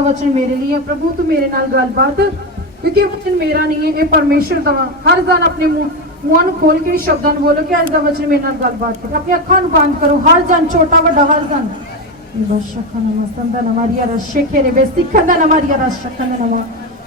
वचन मेरे लिए प्रभु तू मेरे नाल गलबात क्योंकि वचन मेरा नहीं है ये परमेश्वर दा हर जन अपने मुंह खोल के शब्दां बोलो कि अज दा वचन मेरे नाल गलबात करे अपनी अखां बंद करो हर जन छोटा बड़ा हर जन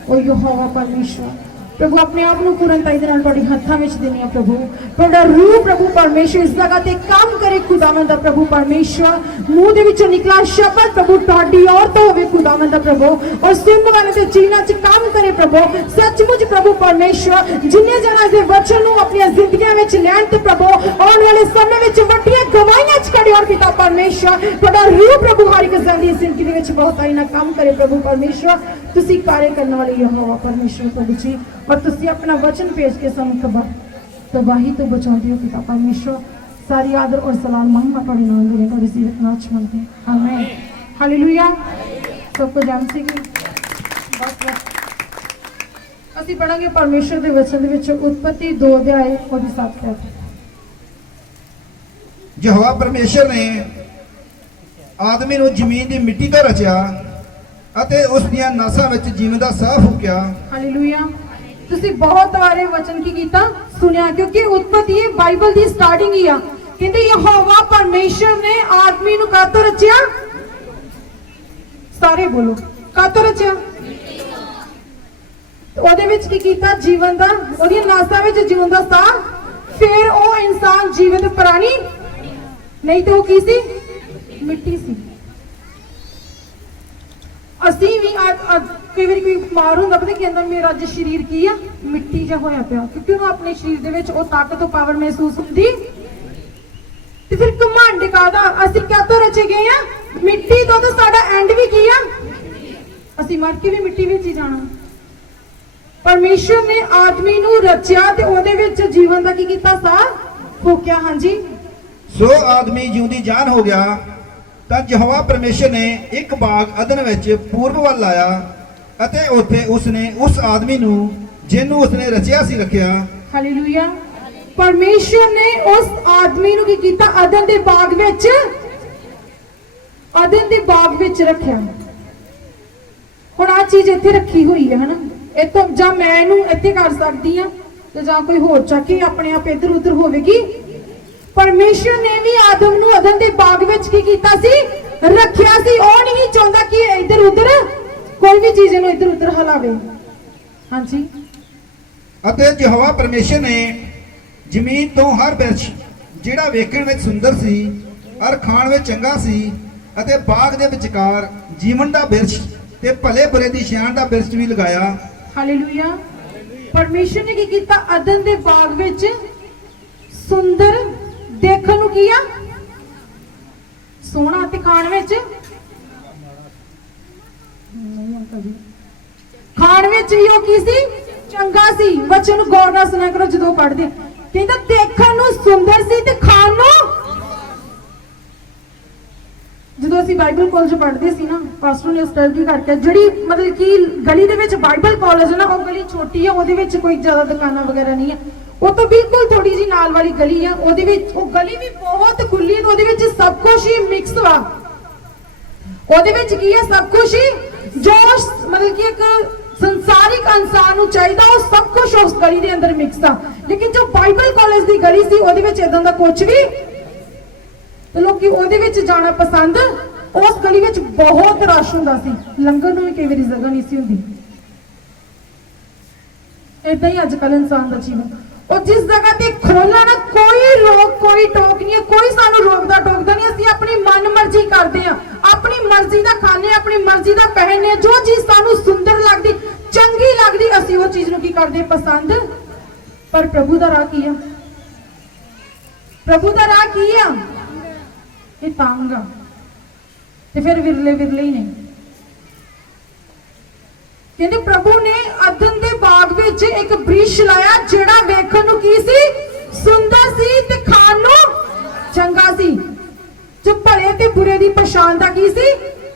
ओ यहोवा परमेश्वर प्रभु अपने आप को पूर्णताई दे नाल तुहाडे हत्थां विच देने आ प्रभु तुहाडा रूह प्रभु परमेश्वर इस जगह ते काम करे खुदावंद दा प्रभु परमेश्वर मुंह दे विचों निकला शब्द प्रभु तुहाडी ओर तो होवे खुदावंद दा प्रभु और सुनने वाले दे जीना च काम करे प्रभु सचमुच प्रभु परमेश्वर जिन्ने जना इस वचन नूं अपनी जिंदगियां विच लैण ते प्रभु आने वाले समय विच वड्डियां गवाहियां च खड़े और पिता परमेश्वर तुहाडा रूह प्रभु हर एक जन दी जिंदगी दे विच बहुत आई ना काम करे प्रभु परमेश्वर तुसी कार्य करने वाले यहोवा परमेश्वर प्रभु जी और तुसी अपना वचन पेश के सामने तबाही तो बचाते हो पिता परमेश्वर सारी आदर और सलाम महिमा तुहाडे नाम दे तुहाडे सीरत नाम च मंगते हैं आमीन हालेलुया सबको जान सी कि बस ਅਸੀਂ ਪੜਾਂਗੇ परमेश्वर ਦੇ वचन ਦੇ ਵਿੱਚ उत्पत्ति 2 ਅਧਿਆਇ ਉਹਦੀ 7 ਪਦ यहोवा परमेश्वर ने आदमी ਨੂੰ ਜ਼ਮੀਨ ਦੀ ਮਿੱਟੀ ਤੋਂ ਰਚਿਆ ਅਤੇ ਉਸ ਦੀਆਂ ਨਾਸਾਂ ਵਿੱਚ ਜੀਵਨ ਦਾ ਸਾਹ ਫੂਕਿਆ ਹਾਲੇਲੂਇਆ ਤੁਸੀਂ ਬਹੁਤ ਵਾਰੇ ਵਚਨ ਕੀ ਕੀਤਾ ਸੁਨਿਆ ਕਿਉਂਕਿ ਉਤਪਤੀ ਇਹ ਬਾਈਬਲ ਦੀ ਸਟਾਰਟਿੰਗ ਹੀ ਆ ਕਹਿੰਦੇ ਯਹੋਵਾ ਪਰਮੇਸ਼ਰ ਨੇ ਆਦਮੀ ਨੂੰ ਕਾਹਤੋਂ ਰਚਿਆ ਸਾਰੇ ਬੋਲੋ ਕਾਹਤੋਂ ਰਚਿਆ ਉਹਦੇ ਵਿੱਚ ਕੀ ਕੀਤਾ ਜੀਵਨ ਦਾ ਉਹਦੀਆਂ ਨਾਸਾਂ ਵਿੱਚ ਜੀਵਨ ਦਾ ਸਾਹ ਫਿਰ ਉਹ ਇਨਸਾਨ ਜੀਵਤ ਪ੍ਰਾਣੀ ਨਹੀਂ ਤੇ ਉਹ ਕੀ ਸੀ ਮਿੱਟੀ ਸੀ ਅਸੀਂ ਵੀ ਕਈ ਵਾਰੀ ਕੋਈ ਬਿਮਾਰ ਹੁੰਦਾ ਪਤਾ ਕੀ ਹੁੰਦਾ ਮੇਰਾ ਅੱਜ ਸਰੀਰ ਕੀ ਆ ਮਿੱਟੀ ਜਿਹਾ ਹੋਇਆ ਪਿਆ ਕਿਉਂਕਿ ਉਹਨੂੰ ਆਪਣੇ ਸਰੀਰ ਦੇ ਵਿੱਚ ਉਹ ਤਾਕਤ ਤੋਂ ਪਾਵਰ ਮਹਿਸੂਸ ਹੁੰਦੀ ਤੇ ਫਿਰ ਘਮੰਡ ਕਾਦਾ ਅਸੀਂ ਕਾਹਤੋਂ ਰਚੇ ਗਏ ਆ ਮਿੱਟੀ ਤੋਂ ਤਾਂ ਸਾਡਾ ਐਂਡ ਵੀ ਕੀ ਆ ਅਸੀਂ ਮਰ ਕੇ ਵੀ ਮਿੱਟੀ ਵਿੱਚ ਹੀ ਜਾਣਾ ਪਰਮੇਸ਼ਰ ਨੇ ਆਦਮੀ ਨੂੰ ਰਚਿਆ ਤੇ ਉਹਦੇ ਵਿੱਚ ਜੀਵਨ ਦਾ ਕੀ ਕੀਤਾ ਸਾਹ ਫੂਕਿਆ ਹਾਂਜੀ ਸੋ ਆਦਮੀ ਜਿਉਂਦੀ ਜਾਨ ਹੋ ਗਿਆ ਤਾਂ ਯਹੋਵਾ ਪਰਮੇਸ਼ਰ ਨੇ ਇੱਕ ਬਾਗ ਅਦਨ ਵਿੱਚ ਪੂਰਬ ਵੱਲ ਲਾਇਆ ਅਤੇ ਉੱਥੇ ਉਸਨੇ ਉਸ ਆਦਮੀ ਨੂੰ ਜਿਹਨੂੰ ਉਸਨੇ ਰਚਿਆ ਸੀ ਰੱਖਿਆ ਹਾਲੇਲੂਇਆ ਪਰਮੇਸ਼ਰ ਨੇ ਉਸ ਆਦਮੀ ਨੂੰ ਕੀ ਕੀਤਾ ਅਦਨ ਦੇ ਬਾਗ ਵਿੱਚ ਰੱਖਿਆ ਹੁਣ ਆ ਚੀਜ਼ ਇੱਥੇ ਰੱਖੀ ਹੋਈ ਹੈ ਹਨਾ ਇਹ ਤੋਂ ਜਾਂ ਮੈਂ ਇਹਨੂੰ ਇੱਥੇ ਕਰ ਸਕਦੀ ਆ ਤੇ ਜਾਂ ਕੋਈ ਹੋਰ ਚੱਕ ਕੇ ਆਪਣੇ ਆਪ ਇੱਧਰ ਉੱਧਰ ਹੋਵੇਗੀ परमेश्वर ने भी आदम ਨੂੰ ਅਦਨ ਦੇ ਬਾਗ ਵਿੱਚ ਕੀ ਕੀਤਾ ਸੀ ਰੱਖਿਆ ਸੀ ਉਹ ਨਹੀਂ ਚਾਹੁੰਦਾ ਕਿ ਇੱਧਰ ਉੱਧਰ ਕੋਈ ਵੀ ਚੀਜ਼ ਨੂੰ ਇੱਧਰ ਉੱਧਰ ਹਲਾਵੇ ਹਾਂਜੀ ਅਤੇ ਯਹੋਵਾ ਪਰਮੇਸ਼ਰ ਨੇ ਜ਼ਮੀਨ ਤੋਂ ਹਰ ਬਿਰਛ ਜਿਹੜਾ ਵੇਖਣ ਵਿੱਚ ਸੁੰਦਰ ਸੀ ਔਰ ਖਾਣ ਵਿੱਚ ਚੰਗਾ ਸੀ ਅਤੇ ਬਾਗ ਦੇ ਵਿਚਕਾਰ ਜੀਵਨ ਦਾ ਬਿਰਛ ਤੇ ਭਲੇ ਬੁਰੇ ਦੀ ਸਿਆਣ ਦਾ ਬਿਰਛ ਵੀ ਲਗਾਇਆ ਹਾਲੇਲੂਇਆ ਪਰਮੇਸ਼ਰ ਨੇ ਕੀ ਕੀਤਾ ਅਦਨ ਦੇ ਬਾਗ ਵਿੱਚ ਸੁੰਦਰ ਦੇਖਣ ਨੂੰ ਕੀ ਆ ਸੋਹਣਾ ਤੇ ਖਾਣ ਵਿੱਚ ਵੀ ਉਹ ਕੀ ਸੀ ਚੰਗਾ ਸੀ ਵਚਨ ਗੌਰ ਨਾਲ ਸੁਣਿਆ ਕਰੋ ਜਦੋਂ ਪੜ੍ਹਦੇ ਕਹਿੰਦਾ ਦੇਖਣ ਨੂੰ ਸੁੰਦਰ ਸੀ ਤੇ ਖਾਣ ਨੂੰ ਜਦੋਂ ਅਸੀਂ ਬਾਈਬਲ ਕਾਲਜ ਪੜ੍ਹਦੇ ਸੀ ਨਾ ਪਾਸਟਰ ਨੇ ਸਟੱਡੀ ਕਰਕੇ ਜਿਹੜੀ ਮਤਲਬ ਕਿ ਗਲੀ ਦੇ ਵਿੱਚ ਬਾਈਬਲ ਕਾਲਜ ਨਾ ਉਹ ਗਲੀ ਛੋਟੀ ਆ ਉਹਦੇ ਵਿੱਚ ਕੋਈ ਜ਼ਿਆਦਾ ਦੁਕਾਨਾਂ ਵਗੈਰਾ ਨਹੀਂ ਆ ਉਹ ਤਾਂ ਬਿਲਕੁਲ ਥੋੜੀ ਜੀ ਨਾਲ ਵਾਲੀ ਗਲੀ ਆ ਉਹਦੇ ਵਿੱਚ ਉਹ ਗਲੀ ਵੀ ਬਹੁਤ ਖੁੱਲੀ ਤੇ ਉਹਦੇ ਵਿੱਚ ਸਭ ਕੁਝ ਹੀ ਮਿਕਸ ਵਾ ਉਹਦੇ ਵਿੱਚ ਕੀ ਹੈ ਸਭ ਕੁਝ ਹੀ ਜੋ ਮਤਲਬ ਕਿ ਇੱਕ ਸੰਸਾਰਿਕ ਇਨਸਾਨ ਨੂੰ ਚਾਹੀਦਾ ਉਹ ਸਭ ਕੁਝ ਉਸ ਗਲੀ ਦੇ ਅੰਦਰ ਮਿਕਸ ਆ ਲੇਕਿਨ ਜੋ ਬਾਈਬਲ ਕਾਲਜ ਦੀ ਗਲੀ ਸੀ ਉਹਦੇ ਵਿੱਚ ਇਦਾਂ ਦਾ ਕੁਝ ਵੀ ਤੇ ਲੋਕੀ ਉਹਦੇ ਵਿੱਚ ਜਾਣਾ ਪਸੰਦ ਉਸ ਗਲੀ ਵਿੱਚ ਬਹੁਤ ਰਸ਼ ਹੁੰਦਾ ਸੀ ਲੰਗਰ ਨੂੰ ਵੀ ਕਈ ਵਾਰੀ ਜਗ੍ਹਾ ਨਹੀਂ ਸੀ ਹੁੰਦੀ ਇਦਾਂ ਹੀ ਅੱਜ ਕੱਲ ਇਨਸਾਨ ਦਾ ਜੀਵਨ और जिस जगह ते खोलना ना कोई रोक कोई टोक नहीं है कोई सानू रोकदा टोकदा नहीं ਅਸੀਂ अपनी मन मर्जी करते हैं अपनी मर्जी ਦਾ खाने अपनी मर्जी ਦਾ पहनने जो चीज सानू सुंदर लगदी चंगी लगदी ਅਸੀਂ ਉਹ ਚੀਜ਼ ਨੂੰ ਕੀ ਕਰਦੇ पसंद पर प्रभु ਦਾ ਰਾਹ ਕੀ ਆ प्रभु ਦਾ ਰਾਹ ਕੀ ਆ ਇਹ ਤੰਗ ਆ ਤੇ ਫਿਰ ਵਿਰਲੇ ਹੀ ਨੇ ਕਹਿੰਦੇ ਪ੍ਰਭੂ ਨੇ ਅਦਨ ਦੇ ਬਾਗ ਵਿੱਚ ਇੱਕ ਬ੍ਰਿਸ਼ ਲਾਇਆ ਜਿਹੜਾ ਵੇਖਣ ਨੂੰ ਕੀ ਸੀ ਸੁੰਦਰ ਸੀ ਤੇ ਖਾਣ ਨੂੰ ਚੰਗਾ ਸੀ ਜੋ ਭਲੇ ਤੇ ਬੁਰੇ ਦੀ ਪਛਾਣ ਦਾ ਕੀ ਸੀ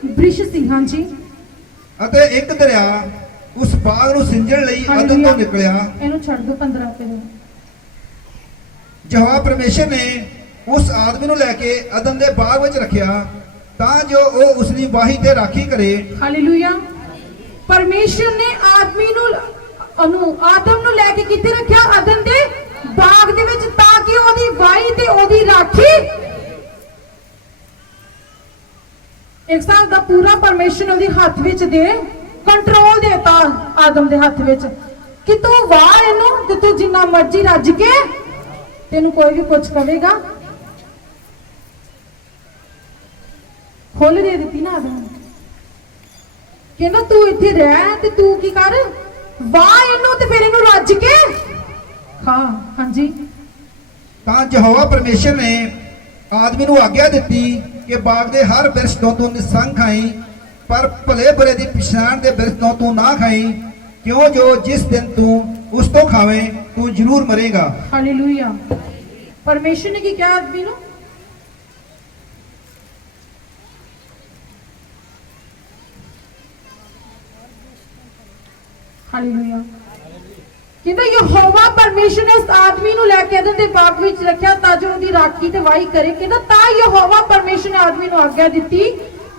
ਬ੍ਰਿਸ਼ ਸੀ ਹਾਂਜੀ ਅਤੇ ਇੱਕ ਦਰਿਆ ਉਸ ਬਾਗ ਨੂੰ ਸਿੰਜਣ ਲਈ ਅਦਨ ਤੋਂ ਨਿਕਲਿਆ ਇਹਨੂੰ ਛੱਡ ਦਿਓ 15 ਤੇ ਯਹੋਵਾ ਪਰਮੇਸ਼ਰ ਨੇ ਉਸ ਆਦਮੀ ਨੂੰ ਲੈ ਕੇ ਅਦਨ ਦੇ ਬਾਗ ਵਿੱਚ ਰੱਖਿਆ ਤਾਂ ਜੋ ਉਹ ਉਸ ਦੀ ਵਾਹੀ ਤੇ ਰਾਖੀ ਕਰੇ। ਹਾਲੇਲੂਇਆ। ਪਰਮੇਸ਼ਰ ਨੇ ਆਦਮ ਨੂੰ ਲੈ ਕੇ ਕਿੱਥੇ ਰੱਖਿਆ? ਅਦਨ ਦੇ ਬਾਗ ਦੇ ਵਿੱਚ, ਤਾਂ ਕਿ ਉਹਦੀ ਵਾਹੀ ਤੇ ਉਹਦੀ ਰਾਖੀ, ਇੱਕ ਸਾਲ ਦਾ ਪੂਰਾ ਪਰਮੇਸ਼ਰ ਉਹਦੇ ਹੱਥ ਵਿੱਚ ਦੇ ਕੰਟਰੋਲ ਦੇਤਾ ਆਦਮ ਦੇ ਹੱਥ ਵਿੱਚ ਕਿ ਤੂੰ ਵਾਹ ਇਹਨੂੰ ਤੇ ਤੂੰ ਜਿੰਨਾ ਮਰਜ਼ੀ ਰੱਜ ਕੇ, ਤੈਨੂੰ ਕੋਈ ਵੀ ਕੁਝ ਕਵੇਗਾ। ਖੋਲ ਦੇ ਦਿੱਤੀ ਨਾ ਆਦਮ, ਕਹਿੰਦਾ ਤੂੰ ਇੱਥੇ ਰਹਿ ਤੇ ਤੂੰ ਕੀ ਕਰ, ਵਾਹ ਇਹਨੂੰ ਤੇ ਫਿਰ ਇਹਨੂੰ ਰੱਜ ਕੇ ਖਾ। ਹਾਂਜੀ। ਤਾਂ ਯਹੋਵਾ ਪਰਮੇਸ਼ਰ ਨੇ ਆਦਮੀ ਨੂੰ ਆਗਿਆ ਦਿੱਤੀ ਕਿ ਬਾਗ ਦੇ ਹਰ ਬਿਰਛ ਤੋਂ ਤੂੰ ਨਿਸੰਗ ਖਾਈ, ਪਰ ਭਲੇ ਬੁਰੇ ਦੀ ਪਛਾਣ ਦੇ ਬਿਰਛ ਤੋਂ ਤੂੰ ਨਾ ਖਾਈ, ਕਿਉਂ ਜੋ ਜਿਸ ਦਿਨ ਤੂੰ ਉਸ ਤੋਂ ਖਾਵੇਂ ਤੂੰ ਜ਼ਰੂਰ ਮਰੇਗਾ। ਹਾਲੇਲੂਇਆ। ਪਰਮੇਸ਼ਰ ਨੇ ਕੀ ਕਿਹਾ ਆਦਮੀ ਨੂੰ? ਹਾਲੇਲੂਇਆ। ਕਹਿੰਦਾ ਯਹੋਵਾ ਪਰਮੇਸ਼ਰ ਨੇ ਉਸ ਆਦਮੀ ਨੂੰ ਲੈ ਕੇ ਅਦਨ ਦੇ ਬਾਗ ਵਿੱਚ ਰੱਖਿਆ ਤਾਂ ਜੋ ਉਹਦੀ ਰਾਖੀ ਤੇ ਵਾਹੀ ਕਰੇ। ਕਹਿੰਦਾ ਤਾਂ ਯਹੋਵਾ ਪਰਮੇਸ਼ਰ ਨੇ ਆਦਮੀ ਨੂੰ ਆਗਿਆ ਦਿੱਤੀ